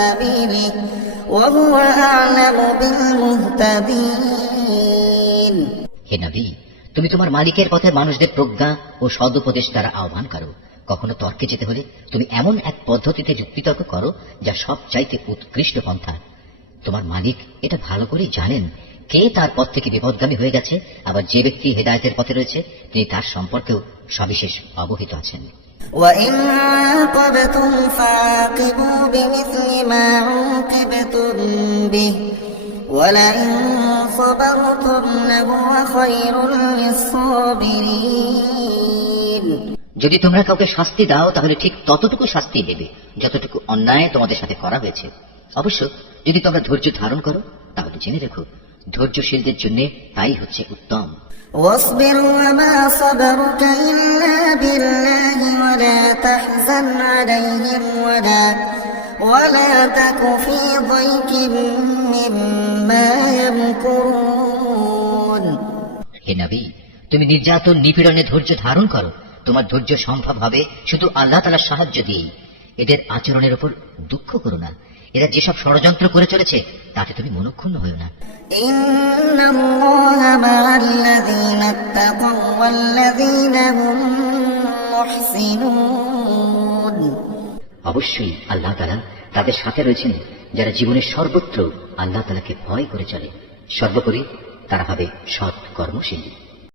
سبيله وهو أعلم بالمهتدين। হে নবী, তুমি তোমার মালিকের পথে মানুষদের প্রজ্ঞা ও সদুপদেশ দ্বারা আহ্বান করো। কখনো তর্কে যেতে হলে তুমি এমন এক পদ্ধতিতে যুক্তিতর্ক করো যা সব চাইতে উৎকৃষ্ট পন্থা। তোমার মালিক এটা ভালো করেই জানেন কে তার পথ থেকে বিপদগামী হয়ে গেছে, আবার যে ব্যক্তি হেদায়েতের পথে রয়েছে তিনি তার সম্পর্কেও সবিশেষ অবহিত আছেন। وإن عاقبتم فعاقبوا بمثل ما عوقبتم به ولئن صبرتم لهو خير للصابرين। যদি তোমরা কাউকে শাস্তি দাও তাহলে ঠিক ততটুকু শাস্তি দেবে যতটুকু অন্যায় তোমাদের সাথে করা হয়েছে। অবশ্য যদি তোমরা ধৈর্য ধারণ করো তাহলে জেনে রেখো ধৈর্যশীলদের জন্য তাই হচ্ছে উত্তম। واصبر وما صبرك إلا بالله ولا تحزن عليهم ولا تك في ضيق مما يمكرون। হে নবী, তুমি নির্যাতন নিপীড়নে ধৈর্য ধারণ করো। তোমার ধৈর্য সম্ভব হবে শুধু আল্লাহ তাআলার সাহায্য দিয়েই। এদের আচরণের উপর দুঃখ করো না। এরা যেসব ষড়যন্ত্র করে চলেছে তাতে তুমি মনক্ষুণ্ণ হও না। ইন্নাল্লাহা মা'আল্লাযীনা ইত্তাকাও ওয়াল্লাযীনা হুম মুহসিনুন। অবশ্যই আল্লাহ তাআলা তাদের সাথে রয়েছেন যারা জীবনের সর্বত্র আল্লাহ তাআলাকে ভয় করে চলে। সর্বোপরি তারা হবে সৎ কর্মশীল।